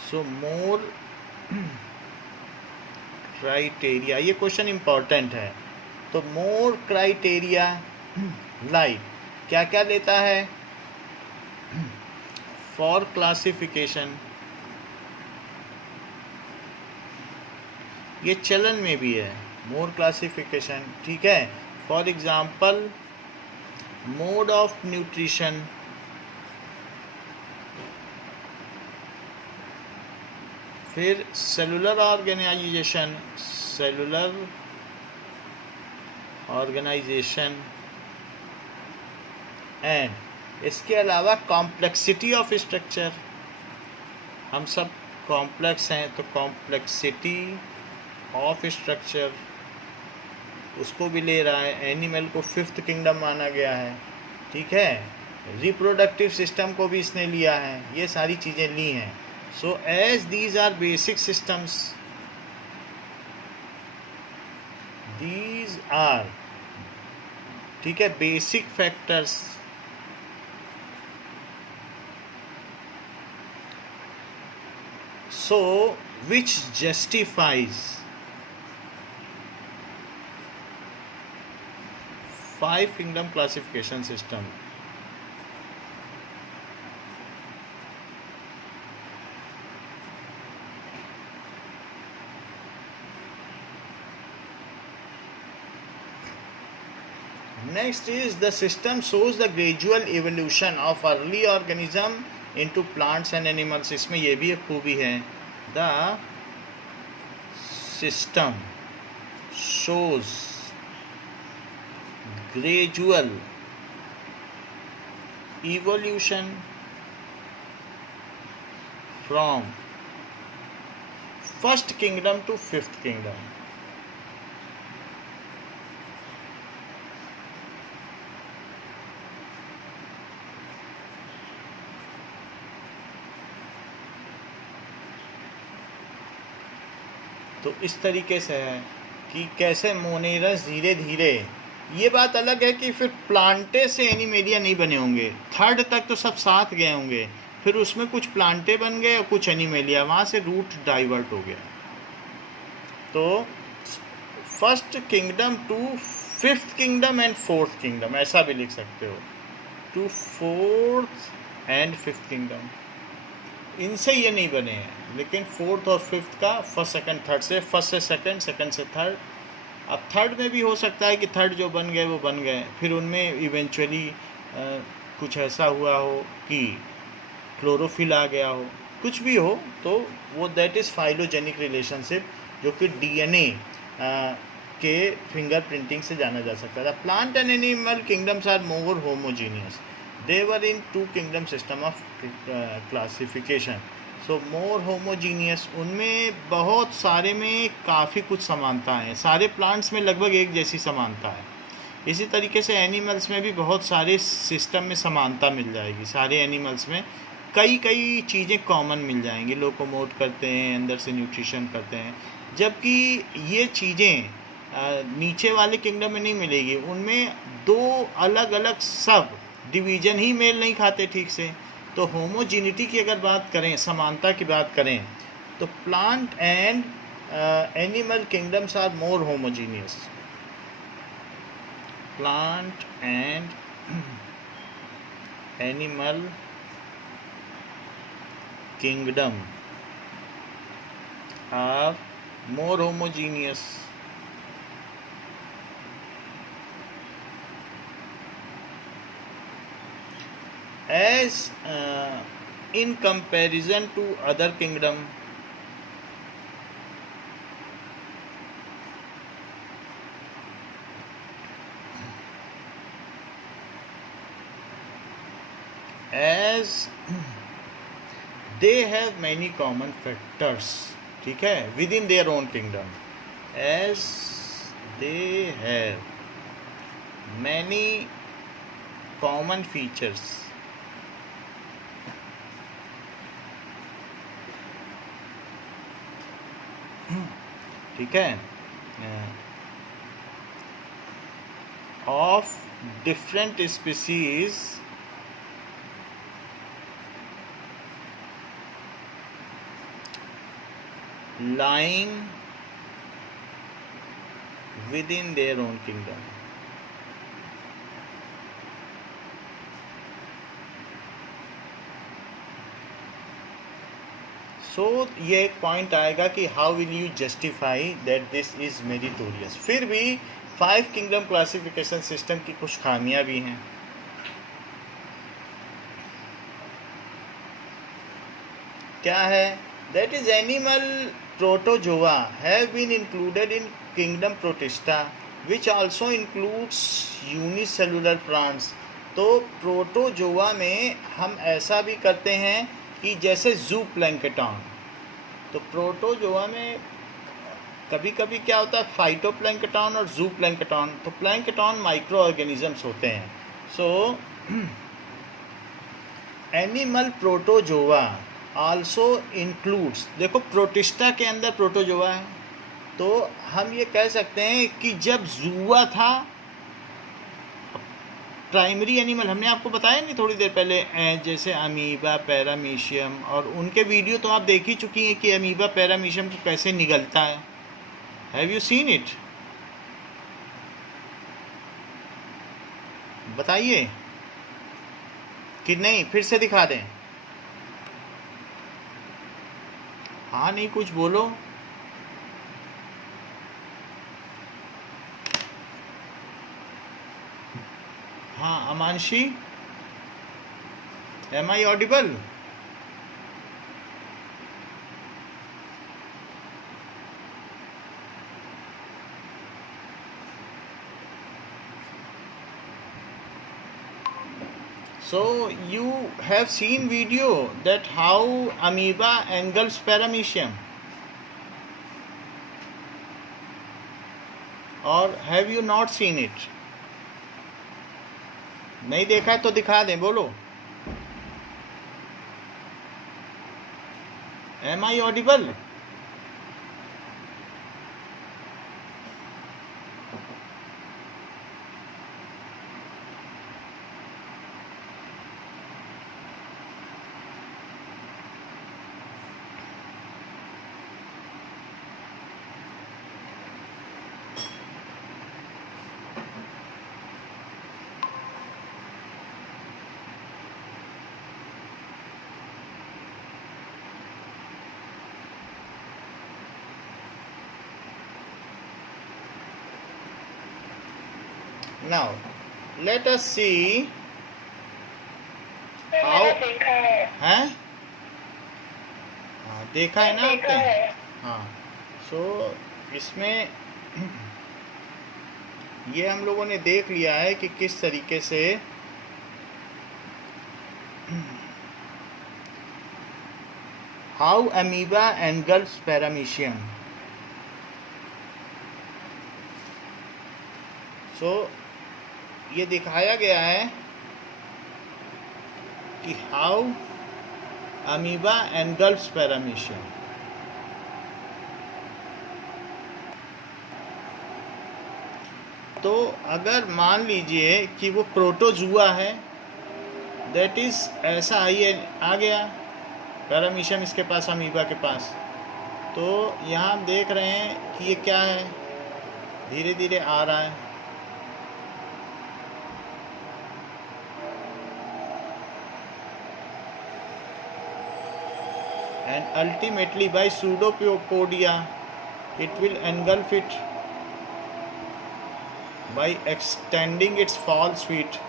So more criteria, ये क्वेश्चन इम्पॉर्टेंट है. तो मोर क्राइटेरिया लाइक क्या क्या लेता है, फॉर क्लासिफिकेशन, ये चलन में भी है मोर क्लासिफिकेशन, ठीक है. For example mode of nutrition, फिर सेलुलर ऑर्गेनाइजेशन, एंड इसके अलावा कॉम्प्लेक्सिटी ऑफ स्ट्रक्चर. हम सब कॉम्प्लेक्स हैं, तो कॉम्प्लेक्सिटी ऑफ स्ट्रक्चर उसको भी ले रहा है. एनिमल को 5th किंगडम माना गया है, ठीक है. रिप्रोडक्टिव सिस्टम को भी इसने लिया है, ये सारी चीज़ें ली हैं. So as these are basic systems, these are, ठीक है, basic factors. So which justifies 5 kingdom classification system. Next is the system shows the gradual evolution of early organism into plants and animals. इसमें ये भी एक खूबी है. The system shows gradual evolution from 1st kingdom to 5th kingdom. तो इस तरीके से है कि कैसे मोनेरस धीरे धीरे, ये बात अलग है कि फिर प्लांटे से एनिमेलिया नहीं बने होंगे. 3rd तक तो सब साथ गए होंगे, फिर उसमें कुछ प्लांटे बन गए और कुछ एनिमेलिया, वहाँ से रूट डाइवर्ट हो गया. तो 1st kingdom to 5th kingdom and 4th kingdom, ऐसा भी लिख सकते हो, to 4th and 5th kingdom. इनसे ये नहीं बने हैं, लेकिन 4th और 5th का 1st, 2nd, 3rd से, 1st से 2nd, 2nd से 3rd. अब 3rd में भी हो सकता है कि 3rd जो बन गए वो बन गए, फिर उनमें इवेंचुअली कुछ ऐसा हुआ हो कि क्लोरोफिल आ गया हो, कुछ भी हो, तो वो दैट इज़ फाइलोजेनिक रिलेशनशिप, जो कि डीएनए के फिंगर प्रिंटिंग से जाना जा सकता था. Plant and animal kingdoms are more homogeneous. They were in 2 kingdom system of classification. So more homogeneous, उनमें बहुत सारे में काफ़ी कुछ समानता है, सारे प्लांट्स में लगभग एक जैसी समानता है। इसी तरीके से एनिमल्स में भी बहुत सारे सिस्टम में समानता मिल जाएगी, सारे एनिमल्स में कई कई चीज़ें कॉमन मिल जाएंगी, लोकोमोट करते हैं, अंदर से न्यूट्रिशन करते हैं, जबकि ये चीज़ें नीचे वाले किंगडम में नहीं मिलेगी। उनमें दो अलग अलग सब डिवीज़न ही मेल नहीं खाते ठीक से। तो होमोजिनिटी की अगर बात करें, समानता की बात करें, तो plant and animal kingdoms are more homogeneous. Plant and animal kingdom are more homogeneous. As in comparison to other kingdom, as they have many common factors, ठीक है, within their own kingdom, as they have many common features, ठीक है, of different species lying within their own kingdom. सो ये एक point आएगा कि how will you justify that this is meritorious. फिर भी 5 किंगडम क्लासिफिकेशन सिस्टम की कुछ खामियां भी हैं। क्या है? That is animal protozoa have been included in kingdom protista which also includes unicellular plants. तो प्रोटोजोआ में हम ऐसा भी करते हैं कि जैसे जू प्लैंकटन, तो प्रोटोजोआ में कभी कभी क्या होता है, फाइटो प्लैंकटन और जू प्लैंकटन। तो प्लैंकटन माइक्रो ऑर्गेनिजम्स होते हैं। So animal protozoa also includes, देखो प्रोटिस्टा के अंदर प्रोटोजोआ है, तो हम ये कह सकते हैं कि जब जूआ था, प्राइमरी एनिमल हमने आपको बताया नहीं थोड़ी देर पहले, जैसे अमीबा, पैरामीशियम, और उनके वीडियो तो आप देख ही चुकी हैं कि अमीबा पैरामीशियम को कैसे निगलता है। Have you seen it? बताइए कि नहीं, फिर से दिखा दें? हाँ नहीं, कुछ बोलो। हाँ Amanshi, am I audible? So you have seen video that how amoeba engulfs paramecium, or have you not seen it? नहीं देखा तो दिखा दें, बोलो। Am I audible? Now let us see how, हैं? हाँ देखा है ना आपने? हाँ, सो इसमें ये हम लोगों ने देख लिया है कि किस तरीके से हाउ अमीबा एनगल्फ्स पैरामीशियम। सो ये दिखाया गया है कि हाउ अमीबा एनगल्फ्स पैरामीशियम। तो अगर मान लीजिए कि वो प्रोटोजुआ है, दैट इज़ ऐसा आइए आ गया पैरामीशियम इसके पास, अमीबा के पास। तो यहाँ हम देख रहे हैं कि ये क्या है, धीरे धीरे आ रहा है। And ultimately by pseudopodia it will engulf it by extending its false feet.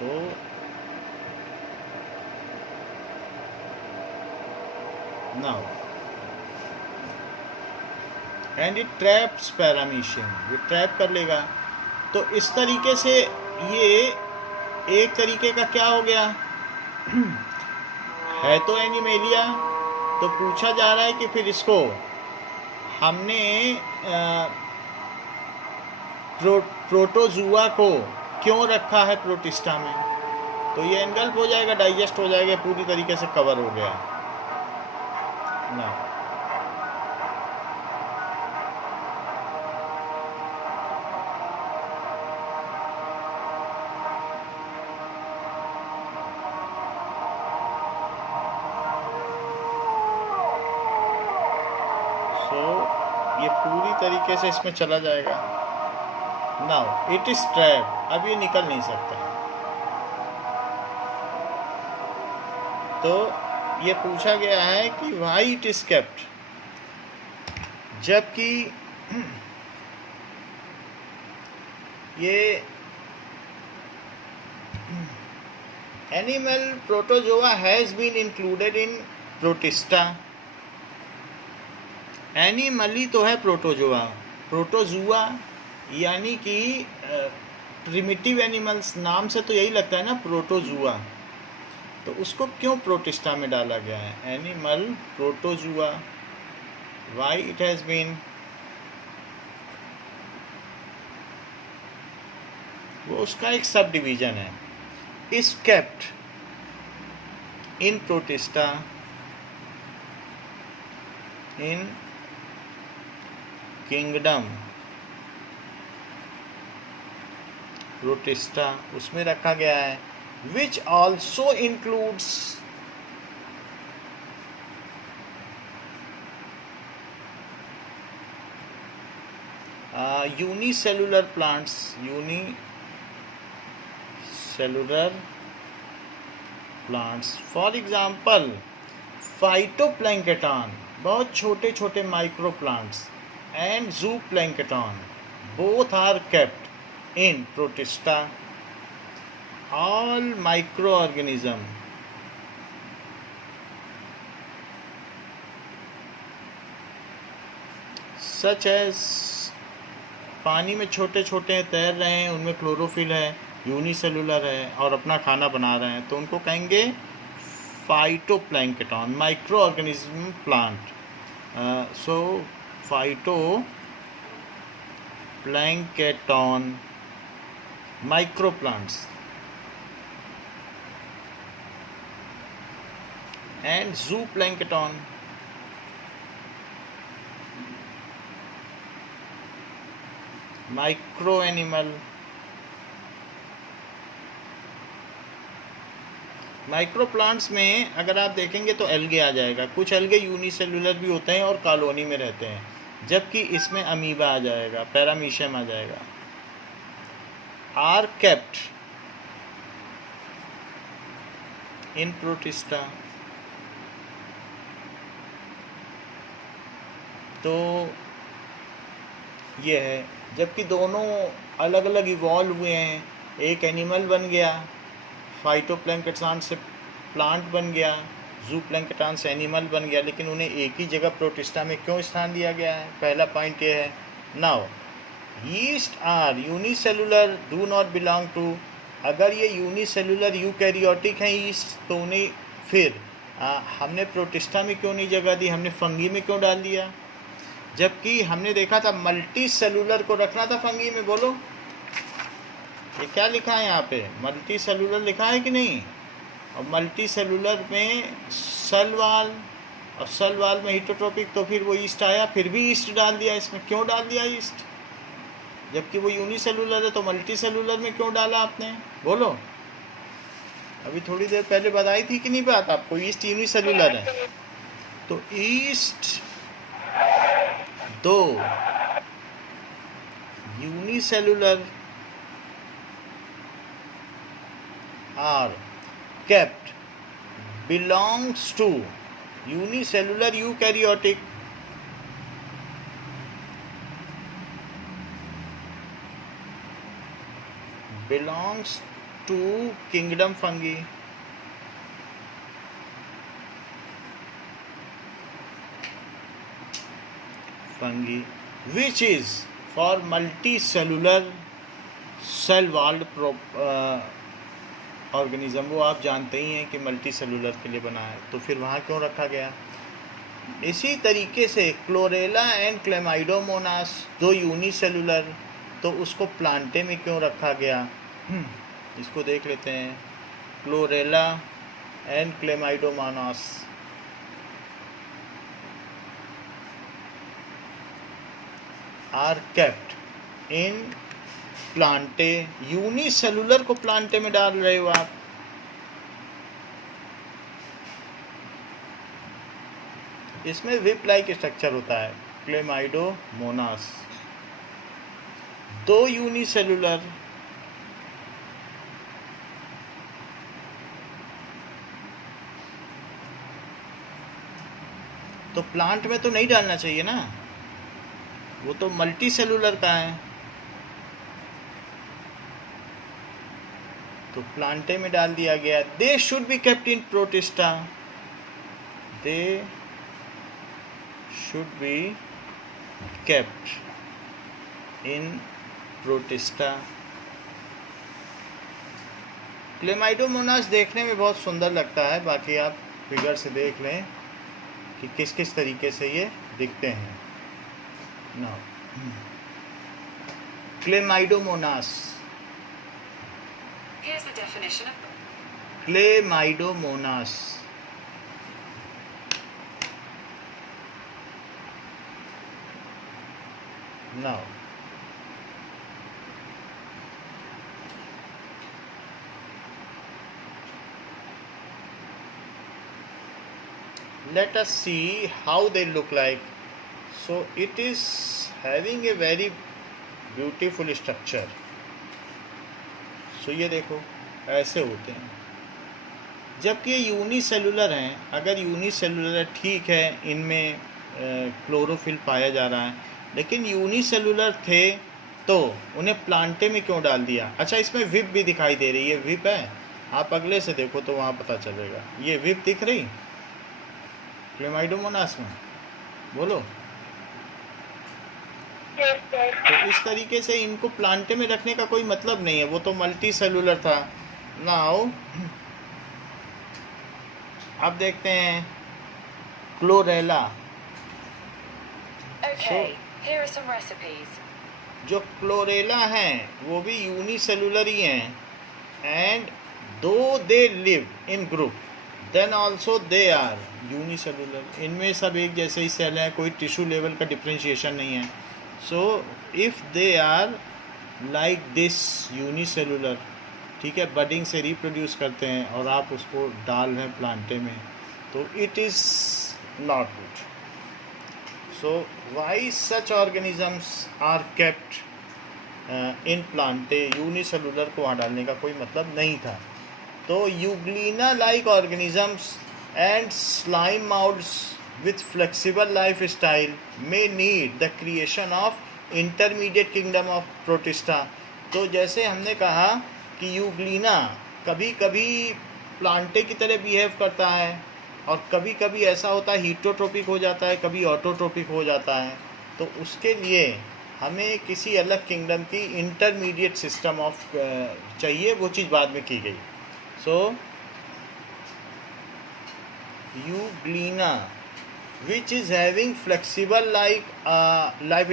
तो now and it traps paramecium, ये ट्रैप कर लेगा। तो इस तरीके से ये एक तरीके का क्या हो गया है तो एनिमेलिया। तो पूछा जा रहा है कि फिर इसको हमने प्रोटोजुआ को क्यों रखा है प्रोटिस्टा में। तो ये एनगल्फ हो जाएगा, डाइजेस्ट हो जाएगा, पूरी तरीके से कवर हो गया ना। ये पूरी तरीके से इसमें चला जाएगा। नाउ इट इज ट्रैप, अब ये निकल नहीं सकता। तो ये पूछा गया है कि व्हाई इट इज केप्ट, जबकि ये animal protozoa has been included in Protista. एनिमली तो है प्रोटोजुआ, प्रोटोजुआ यानी कि प्रिमिटिव एनिमल्स, नाम से तो यही लगता है ना प्रोटोजुआ। तो उसको क्यों प्रोटिस्टा में डाला गया है, animal protozoa, why it has been. वो उसका एक सब डिवीजन है। Is kept in protista in kingdom protista, उसमें रखा गया है। Which also includes unicellular plants, unicellular plants, for example phytoplankton, बहुत छोटे छोटे micro plants, and zooplankton, both are kept in protista. All microorganism such as पानी में छोटे छोटे तैर रहे हैं, उनमें क्लोरोफिल है, यूनिसेलुलर है और अपना खाना बना रहे हैं, तो उनको कहेंगे phytoplankton, micro organism plant. So phytoplankton, micro plants, and जूप्लैंक्टन, micro animal. Micro plants में अगर आप देखेंगे तो एल्गे आ जाएगा, कुछ एल्गे यूनिसेलुलर भी होते हैं और कॉलोनी में रहते हैं, जबकि इसमें अमीबा आ जाएगा, पैरामीशियम आ जाएगा। आर केप्ट इन प्रोटिस्टा, तो ये है, जबकि दोनों अलग अलग इवॉल्व हुए हैं। एक एनिमल बन गया, फाइटोप्लैंक्टन से प्लांट बन गया, जूप्लैंक्टन से एनिमल बन गया, लेकिन उन्हें एक ही जगह प्रोटिस्टा में क्यों स्थान दिया गया है, पहला पॉइंट ये है। Now yeast are unicellular, do not belong to. अगर ये यूनिसेलुलर यूकैरियोटिक हैं यीस्ट, तो उन्हें फिर हमने प्रोटिस्टा में क्यों नहीं जगह दी, हमने फंगी में क्यों डाल दिया? जबकि हमने देखा था मल्टी सेलुलर को रखना था फंगी में। बोलो, ये क्या लिखा है यहाँ पे? मल्टी सेलुलर लिखा है कि नहीं? और मल्टी सेलुलर में सेल वाल, और सेल वाल में हीटोट्रोपिक, तो फिर वो ईस्ट आया, फिर भी ईस्ट डाल दिया इसमें। क्यों डाल दिया ईस्ट? जबकि वो यूनिसेलुलर है, तो मल्टी सेलुलर में क्यों डाला आपने? बोलो, अभी थोड़ी देर पहले बताई थी कि नहीं बात आपको? ईस्ट यूनिसेलुलर है, तो yeast though unicellular are kept belongs to unicellular eukaryotic, belongs to kingdom fungi, which is for multicellular cell walled organism. वो आप जानते ही हैं कि मल्टी सेलुलर के लिए बना है, तो फिर वहाँ क्यों रखा गया? इसी तरीके से क्लोरेला एंड क्लेमाइडोमोनास, दो यूनिसेलुलर, तो उसको प्लांटे में क्यों रखा गया? इसको देख लेते हैं। Chlorella and chlamydomonas are kept in Plantae. Unicellular को प्लांटे में डाल रहे हो आप। इसमें विप लाइक स्ट्रक्चर होता है। क्लेमाइडोमोनास दो यूनिसेलुलर, तो प्लांट में तो नहीं डालना चाहिए ना, वो तो मल्टी सेलुलर का है। तो प्लांटे में डाल दिया गया। They should be kept in protista, they should be kept in protista. Chlamydomonas देखने में बहुत सुंदर लगता है, बाकी आप फिगर से देख लें कि किस किस तरीके से ये दिखते हैं ना। Chlamydomonas, Here's the definition of Chlamydomonas, now let us see how they look like. So it is having a very beautiful structure. So ये देखो ऐसे होते हैं, जबकि ये यूनिसेलुलर हैं। अगर यूनिसेलुलर है ठीक है, इनमें क्लोरोफिल पाया जा रहा है, लेकिन यूनिसेलुलर थे तो उन्हें प्लांटे में क्यों डाल दिया? अच्छा, इसमें विप भी दिखाई दे रही है। विप है, आप अगले से देखो तो वहाँ पता चलेगा। ये विप दिख रही क्लेमाइडोमोनास में? बोलो। तो इस तरीके से इनको प्लांटे में रखने का कोई मतलब नहीं है, वो तो मल्टी सेलुलर था। नाउ अब देखते हैं chlorella. Okay, here are some recipes. जो क्लोरेला हैं वो भी यूनिसेलुलर ही हैं, and though they live in group then also they are unicellular. इनमें सब एक जैसे ही सेल हैं, कोई टिश्यू लेवल का डिफ्रेंशिएशन नहीं है। So if they are like this unicellular, ठीक है, बडिंग से रिप्रोड्यूस करते हैं और आप उसको डाल रहे हैं प्लांटे में, तो it is not good. So why such organisms are kept in Plantae? Unicellular को वहाँ डालने का कोई मतलब नहीं था। तो Euglena like organisms and slime moulds with flexible lifestyle may need the creation of intermediate kingdom of protista। तो जैसे हमने कहा कि यूग्लिना कभी कभी प्लांटे की तरह बिहेव करता है, और कभी कभी ऐसा होता है हीटोट्रोपिक हो जाता है, कभी ऑटोट्रोपिक हो जाता है। तो उसके लिए हमें किसी अलग किंगडम की इंटरमीडिएट सिस्टम ऑफ चाहिए, वो चीज़ बाद में की गई. So Euglena which is having flexible life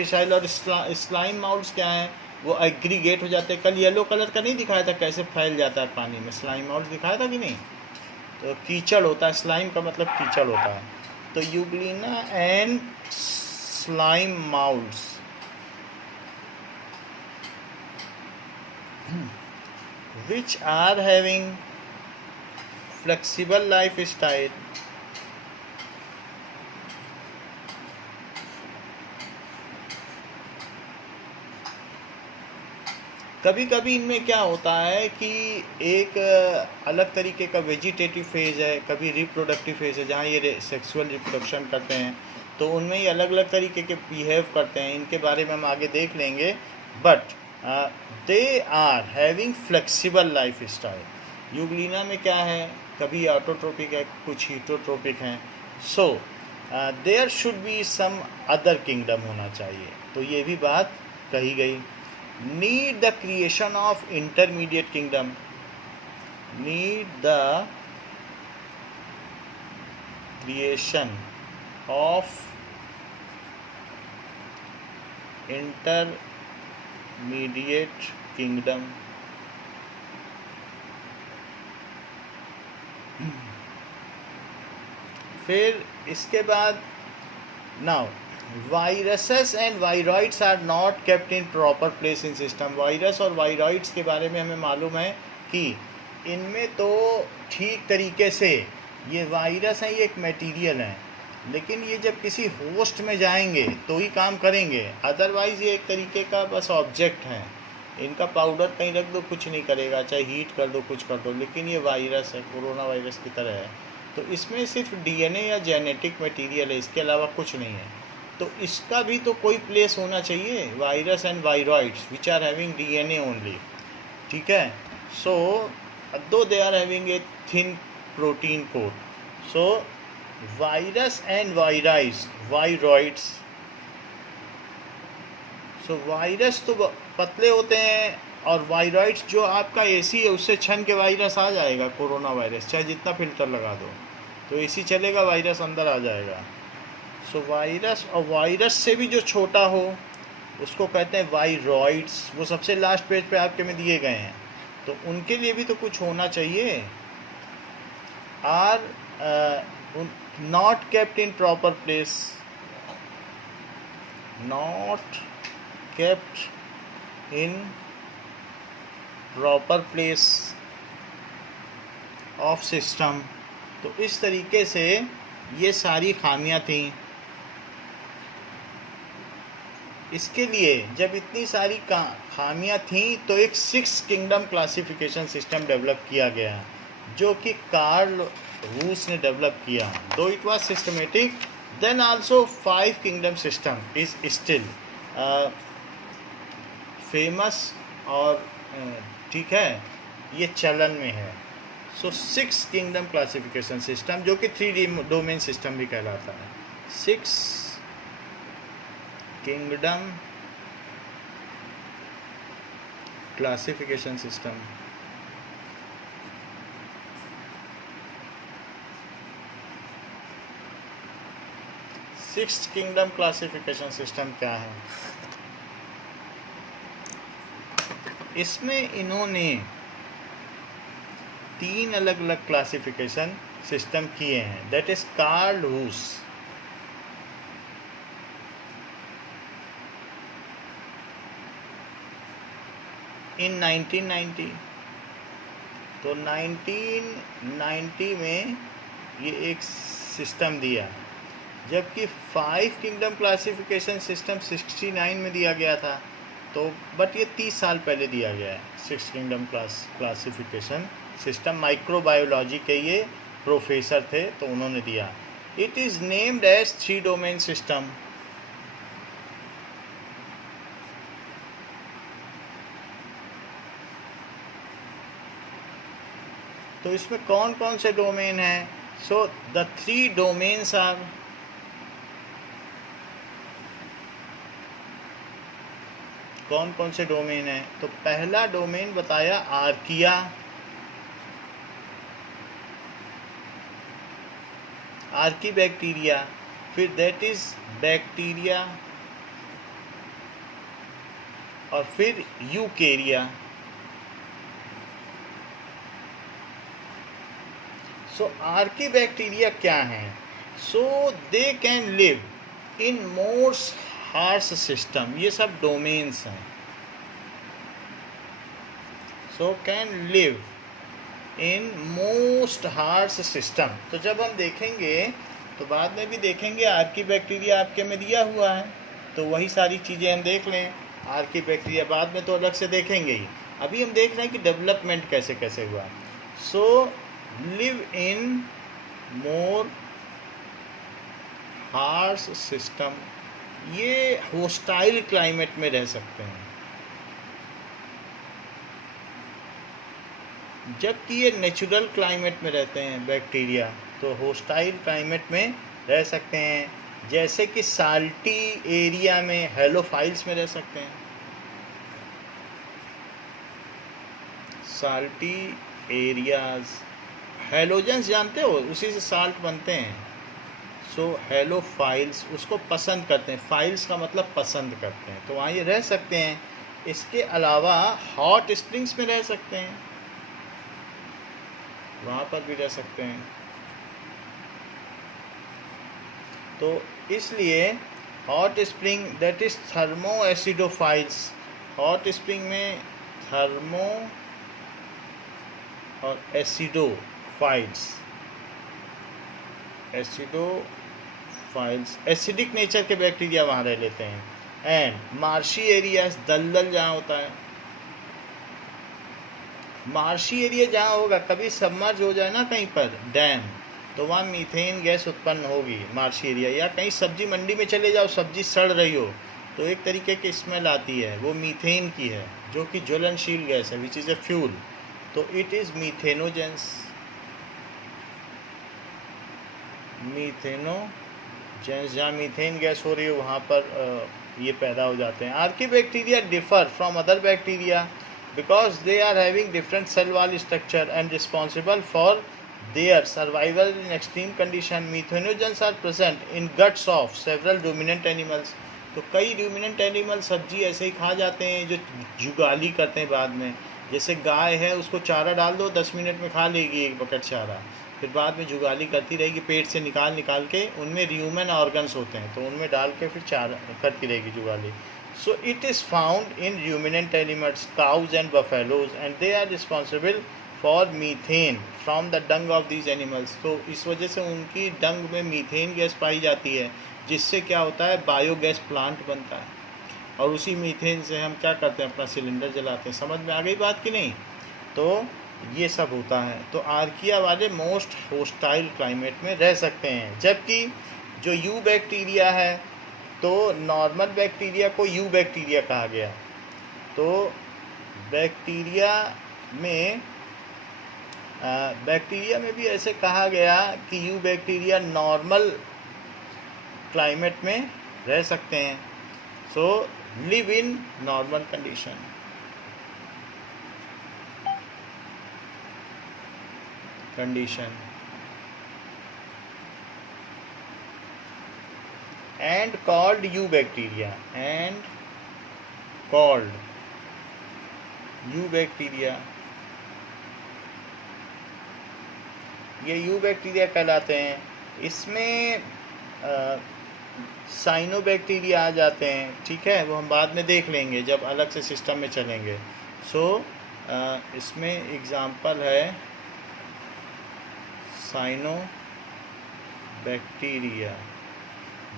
style. और स्लाइम माउल्स क्या है, वो एग्रीगेट हो जाते हैं. कल येलो कलर का नहीं दिखाया था कैसे फैल जाता है पानी में, स्लाइम माउल्स दिखाया था कि नहीं. तो कीचड़ होता है, स्लाइम का मतलब कीचड़ होता है. तो Euglena and slime moulds which are having flexible lifestyle कभी कभी इनमें क्या होता है कि एक अलग तरीके का वेजिटेटिव फेज़ है, कभी रिप्रोडक्टिव फेज़ है जहाँ ये सेक्सुअल रिप्रोडक्शन करते हैं. तो उनमें ये अलग अलग तरीके के बिहेव करते हैं. इनके बारे में हम आगे देख लेंगे. But they are having flexible life style. Euglena में क्या है, कभी ऑटोट्रोपिक है, कुछ हीटोट्रोपिक हैं. So there should be some other kingdom होना चाहिए. तो ये भी बात कही गई. Need the creation of intermediate kingdom. Need the creation of intermediate kingdom. फिर इसके बाद now viruses and viroids are not kept in proper place in system. Virus और वायरॉइड्स के बारे में हमें मालूम है कि इनमें तो ठीक तरीके से ये वायरस हैं, ये एक मटेरियल हैं, लेकिन ये जब किसी होस्ट में जाएंगे तो ही काम करेंगे. अदरवाइज़ ये एक तरीके का बस ऑब्जेक्ट हैं. इनका पाउडर कहीं रख दो कुछ नहीं करेगा, चाहे हीट कर दो कुछ कर दो. लेकिन ये वायरस है, कोरोना वायरस की तरह है. तो इसमें सिर्फ डीएनए या जेनेटिक मटेरियल है, इसके अलावा कुछ नहीं है. तो इसका भी तो कोई प्लेस होना चाहिए. Virus and viroids which are having DNA only. ठीक है. So though they are having a thin protein coat. So virus and viroids. So virus तो पतले होते हैं और वायरॉइड्स जो आपका एसी है उससे छन के वायरस आ जाएगा. कोरोना वायरस चाहे जितना फिल्टर लगा दो तो एसी चलेगा, वायरस अंदर आ जाएगा. सो वायरस, और वायरस से भी जो छोटा हो उसको कहते हैं वायरॉइड्स. वो सबसे लास्ट पेज पे आपके में दिए गए हैं. तो उनके लिए भी तो कुछ होना चाहिए. Are not kept in proper place. Not kept in proper place of system. तो इस तरीके से ये सारी खामियां थी. इसके लिए जब इतनी सारी खामियां थी तो एक 6 किंगडम क्लासिफिकेशन सिस्टम डेवलप किया गया जो कि कार्ल रूस ने डेवलप किया. Though it was systematic, then also 5 kingdom system is still famous और ठीक है, ये चलन में है. सो 6 किंगडम क्लासिफिकेशन सिस्टम जो कि 3 डोमेन सिस्टम भी कहलाता है. 6 kingdom classification system. Sixth kingdom classification system क्या है? इसमें इन्होंने 3 अलग अलग क्लासिफिकेशन सिस्टम किए हैं. दैट इज कार्ल रूस. इन 1990. तो 1990 में ये एक सिस्टम दिया, जबकि 5 किंगडम क्लासिफिकेशन सिस्टम 69 में दिया गया था. तो बट ये 30 साल पहले दिया गया है 6 किंगडम क्लासिफिकेशन सिस्टम. माइक्रोबायोलॉजी के ये प्रोफेसर थे तो उन्होंने दिया. It is named as 3 domain system. तो इसमें कौन कौन से डोमेन हैं? सो द 3 डोमेन्स आर कौन कौन से डोमेन हैं? तो पहला डोमेन बताया आर्किया, आर्की बैक्टीरिया, फिर दैट इज बैक्टीरिया, और फिर यूकेरिया। सो आर्की बैक्टीरिया क्या हैं? So they can live in most harsh system, ये सब डोमेन्स हैं। So can live in most harsh system. तो जब हम देखेंगे तो बाद में भी देखेंगे आर्की बैक्टीरिया आपके में दिया हुआ है, तो वही सारी चीज़ें हम देख लें। आर्की बैक्टीरिया बाद में तो अलग से देखेंगे ही, अभी हम देख रहे हैं कि डेवलपमेंट कैसे कैसे हुआ। So live in more harsh system, ये होस्टाइल क्लाइमेट में रह सकते हैं, जबकि ये नेचुरल क्लाइमेट में रहते हैं बैक्टीरिया, तो होस्टाइल क्लाइमेट में रह सकते हैं। जैसे कि साल्टी एरिया में हेलोफाइल्स में रह सकते हैं, साल्टी एरियाज, हेलोजेंस जानते हो, उसी से साल्ट बनते हैं। सो हेलोफाइल्स उसको पसंद करते हैं, फाइल्स का मतलब पसंद करते हैं, तो वहाँ ये रह सकते हैं। इसके अलावा हॉट स्प्रिंग्स में रह सकते हैं, वहाँ पर भी रह सकते हैं। तो इसलिए hot spring that is thermo acidophiles, hot spring में थर्मो और एसिडोफाइल्स, एसिडोफाइल्स एसिडिक नेचर के बैक्टीरिया वहाँ रह लेते हैं। एंड मार्शी एरियाज, दलदल जहाँ होता है, मार्शी एरिया जहाँ होगा, कभी सबमर्ज हो जाए ना कहीं पर डैम, तो वहाँ मीथेन गैस उत्पन्न होगी मार्शी एरिया। या कहीं सब्जी मंडी में चले जाओ, सब्जी सड़ रही हो, तो एक तरीके की स्मेल आती है, वो मीथेन की है, जो कि ज्वलनशील गैस है, विच इज़ ए फ्यूल, तो इट इज़ मीथेनोजेंस, मीथेनोजेंस, जहाँ मीथेन गैस हो रही है वहाँ पर ये पैदा हो जाते हैं। Archie bacteria differ from other bacteria because they are having different cell wall structure and responsible for their survival in extreme condition. Methanogens are present in guts of several ruminant animals. तो कई ruminant animal सब्जी ऐसे ही खा जाते हैं जो जुगाली करते हैं बाद में। जैसे गाय है, उसको चारा डाल दो, 10 मिनट में खा लेगी एक बकेट चारा, फिर बाद में जुगाली करती रहेगी, पेट से निकाल निकाल के, उनमें ह्यूमन ऑर्गन्स होते हैं तो उनमें डाल के फिर चारा करती रहेगी जुगाली। So it is found in ruminant animals, cows and buffaloes, and they are responsible for methane from the dung of these animals. तो इस वजह से उनकी डंग में मीथेन गैस पाई जाती है, जिससे क्या होता है, बायोगैस प्लांट बनता है, और उसी मीथेन से हम क्या करते हैं, अपना सिलेंडर जलाते हैं। समझ में आ गई बात कि नहीं? तो ये सब होता है। तो आर्किया वाले मोस्ट होस्टाइल क्लाइमेट में रह सकते हैं, जबकि जो यू बैक्टीरिया है, तो नॉर्मल बैक्टीरिया को यू बैक्टीरिया कहा गया। तो बैक्टीरिया में भी ऐसे कहा गया कि यू बैक्टीरिया नॉर्मल क्लाइमेट में रह सकते हैं। So live in normal condition and called U bacteria, ये यू बैक्टीरिया कहलाते हैं। इसमें साइनोबैक्टीरिया आ जाते हैं, ठीक है, वो हम बाद में देख लेंगे जब अलग से सिस्टम में चलेंगे। सो इसमें एग्जाम्पल है साइनोबैक्टीरिया,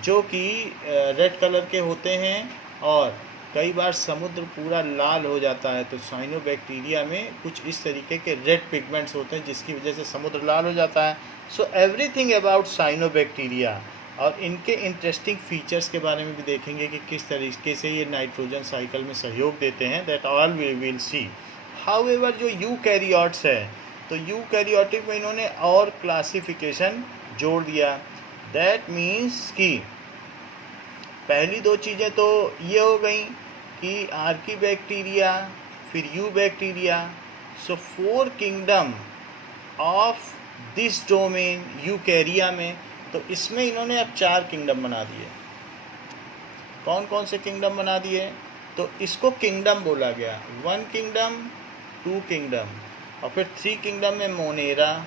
जो कि रेड कलर के होते हैं, और कई बार समुद्र पूरा लाल हो जाता है, तो साइनोबैक्टीरिया में कुछ इस तरीके के रेड पिगमेंट्स होते हैं जिसकी वजह से समुद्र लाल हो जाता है। सो एवरीथिंग अबाउट साइनोबैक्टीरिया, और इनके इंटरेस्टिंग फीचर्स के बारे में भी देखेंगे कि किस तरीके से ये नाइट्रोजन साइकिल में सहयोग देते हैं, that all we will see. However जो यूकैरियोट्स है, तो यूकैरियोटिक में इन्होंने और क्लासिफिकेशन जोड़ दिया। दैट मीन्स कि पहली दो चीज़ें तो ये हो गई कि आर्की बैक्टीरिया, फिर you bacteria. So 4 kingdom of this domain यूकैरिया में। तो इसमें इन्होंने अब 4 किंगडम बना दिए। कौन कौन से किंगडम बना दिए? तो इसको किंगडम बोला गया, 1 किंगडम, 2 किंगडम, और फिर 3 किंगडम में मोनेरा।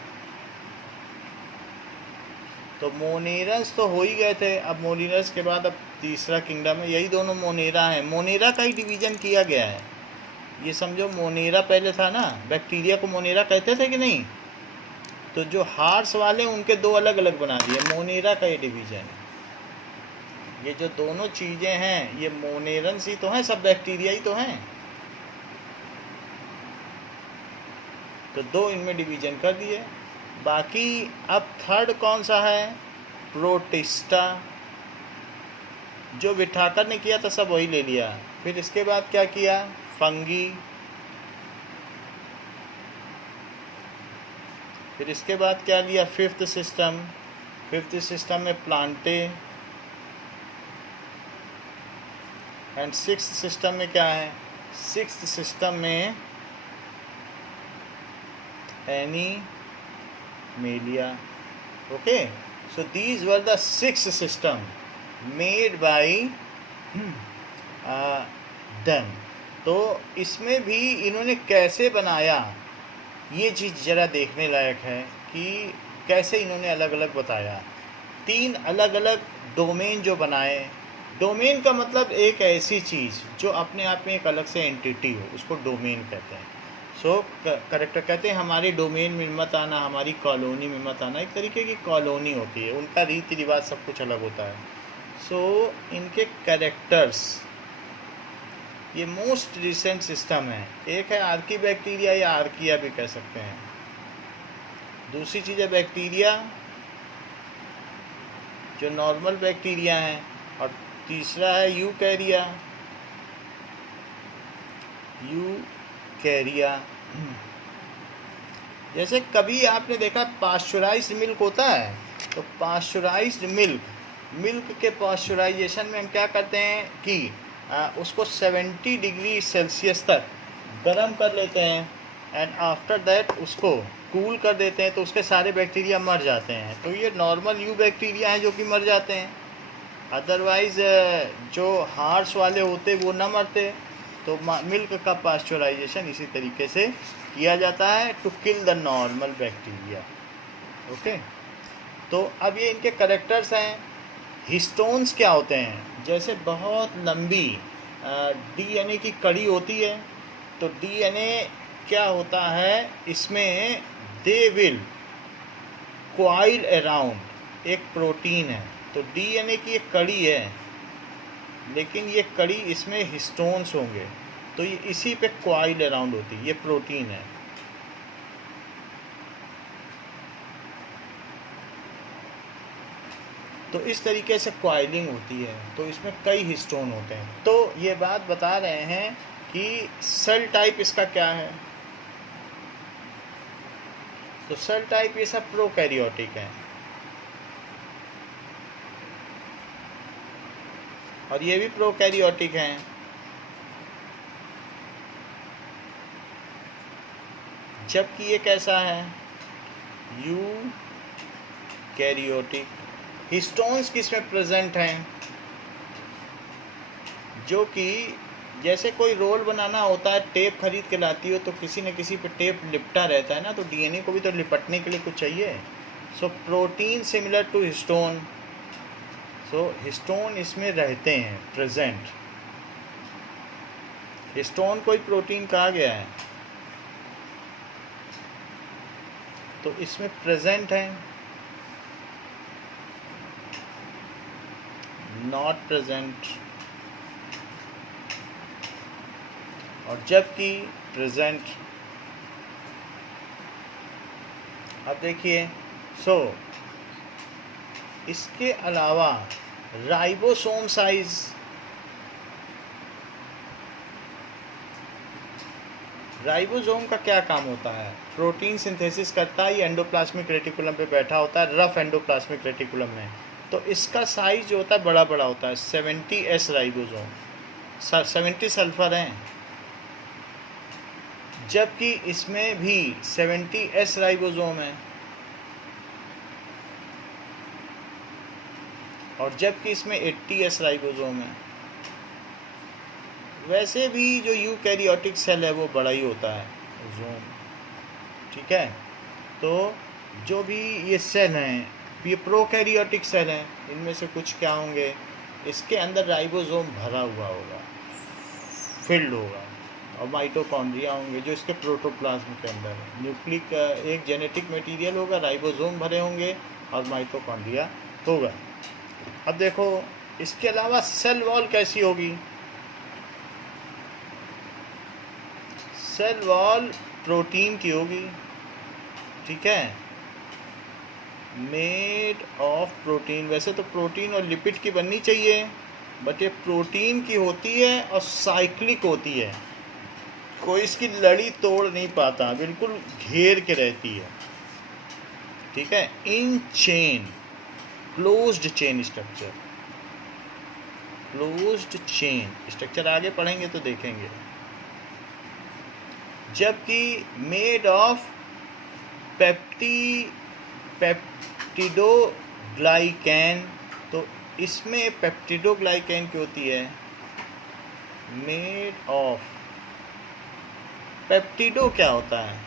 तो मोनेरस तो हो ही गए थे, अब मोनेरस के बाद अब तीसरा किंगडम है, यही दोनों मोनेरा है। मोनेरा का ही डिवीजन किया गया है। ये समझो मोनेरा पहले था ना, बैक्टीरिया को मोनेरा कहते थे कि नहीं? तो जो हार्स वाले उनके 2 अलग अलग बना दिए, मोनेरा का ये डिवीजन है। ये जो दोनों चीज़ें हैं ये मोनेरन्स ही तो हैं, सब बैक्टीरिया ही तो हैं। तो 2 इनमें डिवीजन कर दिए। बाकी अब थर्ड कौन सा है? प्रोटिस्टा। जो विठाकर ने किया था सब वही ले लिया। फिर इसके बाद क्या किया? फंगी। फिर इसके बाद क्या लिया? Fifth system. फिफ्थ सिस्टम में प्लांटे। एंड सिक्स्थ सिस्टम में क्या है? सिक्स्थ सिस्टम में एनीमेलिया। Okay, so these were the 6 system made by them. तो इसमें भी इन्होंने कैसे बनाया, ये चीज़ ज़रा देखने लायक है कि कैसे इन्होंने अलग अलग बताया। 3 अलग अलग डोमेन जो बनाए। डोमेन का मतलब एक ऐसी चीज़ जो अपने आप में एक अलग से एंटिटी हो, उसको डोमेन कहते हैं। सो करेक्टर कहते हैं हमारे डोमेन में मत आना, हमारी कॉलोनी में मत आना। एक तरीके की कॉलोनी होती है, उनका रीति रिवाज सब कुछ अलग होता है। सो इनके कैरेक्टर्स, ये मोस्ट रिसेंट सिस्टम है। एक है आर्की बैक्टीरिया या आर्किया भी कह सकते हैं। दूसरी चीज़ है बैक्टीरिया जो नॉर्मल बैक्टीरिया हैं, और तीसरा है यूकैरिया। यूकैरिया जैसे कभी आपने देखा पास्चुराइज्ड मिल्क होता है, तो पास्चुराइज्ड मिल्क के पास्चुराइजेशन में हम क्या करते हैं कि उसको 70 डिग्री सेल्सियस तक गर्म कर लेते हैं, एंड आफ्टर दैट उसको कूल कर देते हैं, तो उसके सारे बैक्टीरिया मर जाते हैं। तो ये नॉर्मल यू बैक्टीरिया हैं जो कि मर जाते हैं। अदरवाइज़ जो हार्स वाले होते वो ना मरते। तो मिल्क का पास्चुराइजेशन इसी तरीके से किया जाता है to kill the normal bacteria. Okay, तो अब ये इनके करेक्टर्स हैं। हिस्टोन्स क्या होते हैं? जैसे बहुत लंबी डीएनए की कड़ी होती है, तो डीएनए क्या होता है इसमें? दे विल कॉइल अराउंड एक प्रोटीन है। तो डीएनए की एक कड़ी है, लेकिन ये कड़ी इसमें हिस्टोन्स होंगे, तो ये इसी पे कॉइल अराउंड होती है, ये प्रोटीन है। तो इस तरीके से कॉइलिंग होती है, तो इसमें कई हिस्टोन होते हैं। तो ये बात बता रहे हैं कि सेल टाइप इसका क्या है। तो सेल टाइप ये सब प्रोकैरियोटिक है, और ये भी प्रोकैरियोटिक हैं। जबकि ये कैसा है? यूकैरियोटिक। हिस्टोन्स किसमें प्रेजेंट हैं? जो कि जैसे कोई रोल बनाना होता है, टेप खरीद के लाती हो तो किसी न किसी पे टेप लिपटा रहता है ना, तो डीएनए को भी तो लिपटने के लिए कुछ चाहिए। So protein similar to histone. So histone इसमें रहते हैं प्रेजेंट। हिस्टोन कोई प्रोटीन कहा गया है, तो इसमें प्रेजेंट है, नॉट प्रेजेंट, और जबकि प्रेजेंट। अब देखिए, सो इसके अलावा राइबोसोम साइज, राइबोसोम का क्या काम होता है? प्रोटीन सिंथेसिस करता है, ये एंडोप्लाज्मिक रेटिकुलम पे बैठा होता है, रफ एंडोप्लाज्मिक रेटिकुलम में। तो इसका साइज जो होता है बड़ा बड़ा होता है, 70S राइबोसोम। 70 सल्फर हैं, जबकि इसमें भी 70S राइबोसोम है, और जबकि इसमें 80S राइबोसोम है। वैसे भी जो यूकैरियोटिक सेल है वो बड़ा ही होता है जोम, ठीक है। तो जो भी ये सेल हैं, ये प्रोकैरियोटिक सेल हैं, इनमें से कुछ क्या होंगे, इसके अंदर राइबोसोम भरा हुआ होगा, फिल्ड होगा, और माइटोकॉन्ड्रिया होंगे जो इसके प्रोटोप्लाज्म के अंदर है। न्यूक्लिक एक जेनेटिक मटेरियल होगा, राइबोसोम भरे होंगे और माइटोकॉन्ड्रिया होगा। अब देखो इसके अलावा सेल वॉल कैसी होगी। सेल वॉल प्रोटीन की होगी, ठीक है, मेड ऑफ प्रोटीन। वैसे तो प्रोटीन और लिपिड की बननी चाहिए, बट ये प्रोटीन की होती है और साइक्लिक होती है, कोई इसकी लड़ी तोड़ नहीं पाता, बिल्कुल घेर के रहती है, ठीक है। In chain, closed chain structure, closed chain structure आगे पढ़ेंगे तो देखेंगे। जबकि मेड ऑफ पेप्टिडोग्लाइकैन, तो इसमें पेप्टिडोग्लाइकैन की होती है, मेड ऑफ। पेप्टिडो क्या होता है,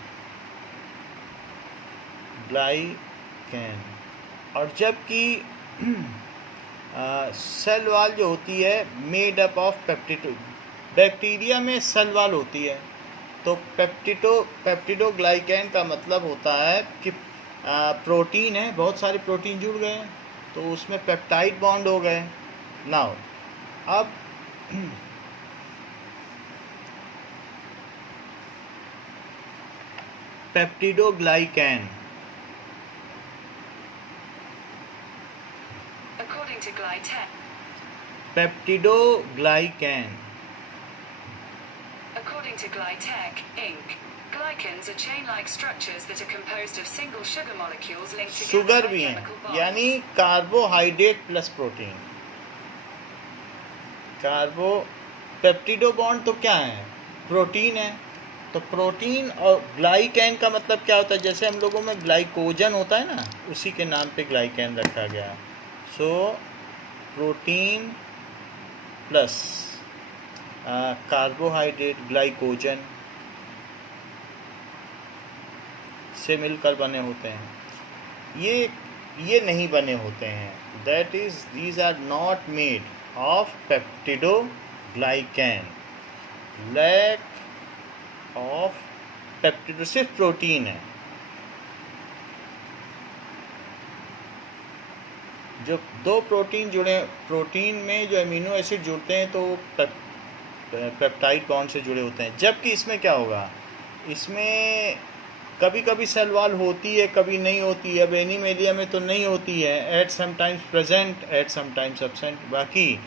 ग्लाइकैन। और जबकि सेल वॉल जो होती है मेड अप ऑफ पेप्टिडो, बैक्टीरिया में सेल वॉल होती है, तो पेप्टिडोग्लाइकैन का मतलब होता है कि प्रोटीन है, बहुत सारे प्रोटीन जुड़ गए तो उसमें पेप्टाइड बॉन्ड हो गए। नाउ अब पेप्टिडोग्लाइकैन, According to Glytech, पेप्टिडोग्लाइकैन, according to Glytech, Inc., glycans are chain-like structures that are composed of single sugar molecules linked together sugar by भी हैं, chemical bonds. यानी कार्बोहाइड्रेट प्लस प्रोटीन। कार्बो पेप्टिडो बॉन्ड तो क्या है, protein है। तो प्रोटीन और ग्लाइकैन का मतलब क्या होता है, जैसे हम लोगों में ग्लाइकोजन होता है ना, उसी के नाम पे ग्लाइकैन रखा गया। So protein plus carbohydrate, glycogen से मिलकर बने होते हैं। ये नहीं बने होते हैं, that is these are not made of peptidoglycan, lack of peptido, सिर्फ प्रोटीन है। जो दो प्रोटीन जुड़े, प्रोटीन में जो अमीनो एसिड जुड़ते हैं तो पेप्टाइड बॉन्ड से जुड़े होते हैं। जबकि इसमें क्या होगा, इसमें कभी कभी सेल वॉल होती है, कभी नहीं होती है। अब एनीमेलिया में तो नहीं होती है, at some times present, at some times absent. बाकी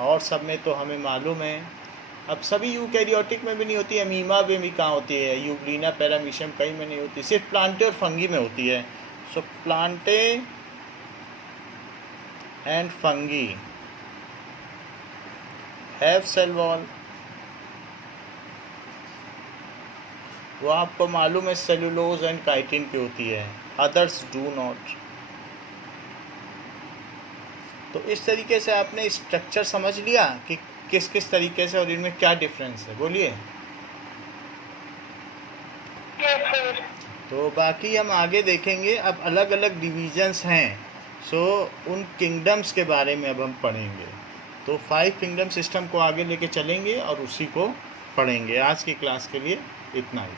और सब में तो हमें मालूम है। अब सभी यूकैरियोटिक में भी नहीं होती, अमीबा में भी कहाँ होती है, यूग्लिना, पैरामीशियम कहीं में नहीं होती, सिर्फ प्लांटे और फंगी में होती है। So Plantae and fungi have cell wall, वो आपको मालूम है सेलुलोज एंड काइटिन की होती है, अदर्स डू नॉट। तो इस तरीके से आपने स्ट्रक्चर समझ लिया कि किस किस तरीके से और इनमें क्या डिफरेंस है, बोलिए। तो बाकी हम आगे देखेंगे। अब अलग अलग डिवीजन्स हैं, सो उन किंगडम्स के बारे में अब हम पढ़ेंगे। तो 5 किंगडम सिस्टम को आगे लेके चलेंगे और उसी को पढ़ेंगे। आज की क्लास के लिए इतना ही।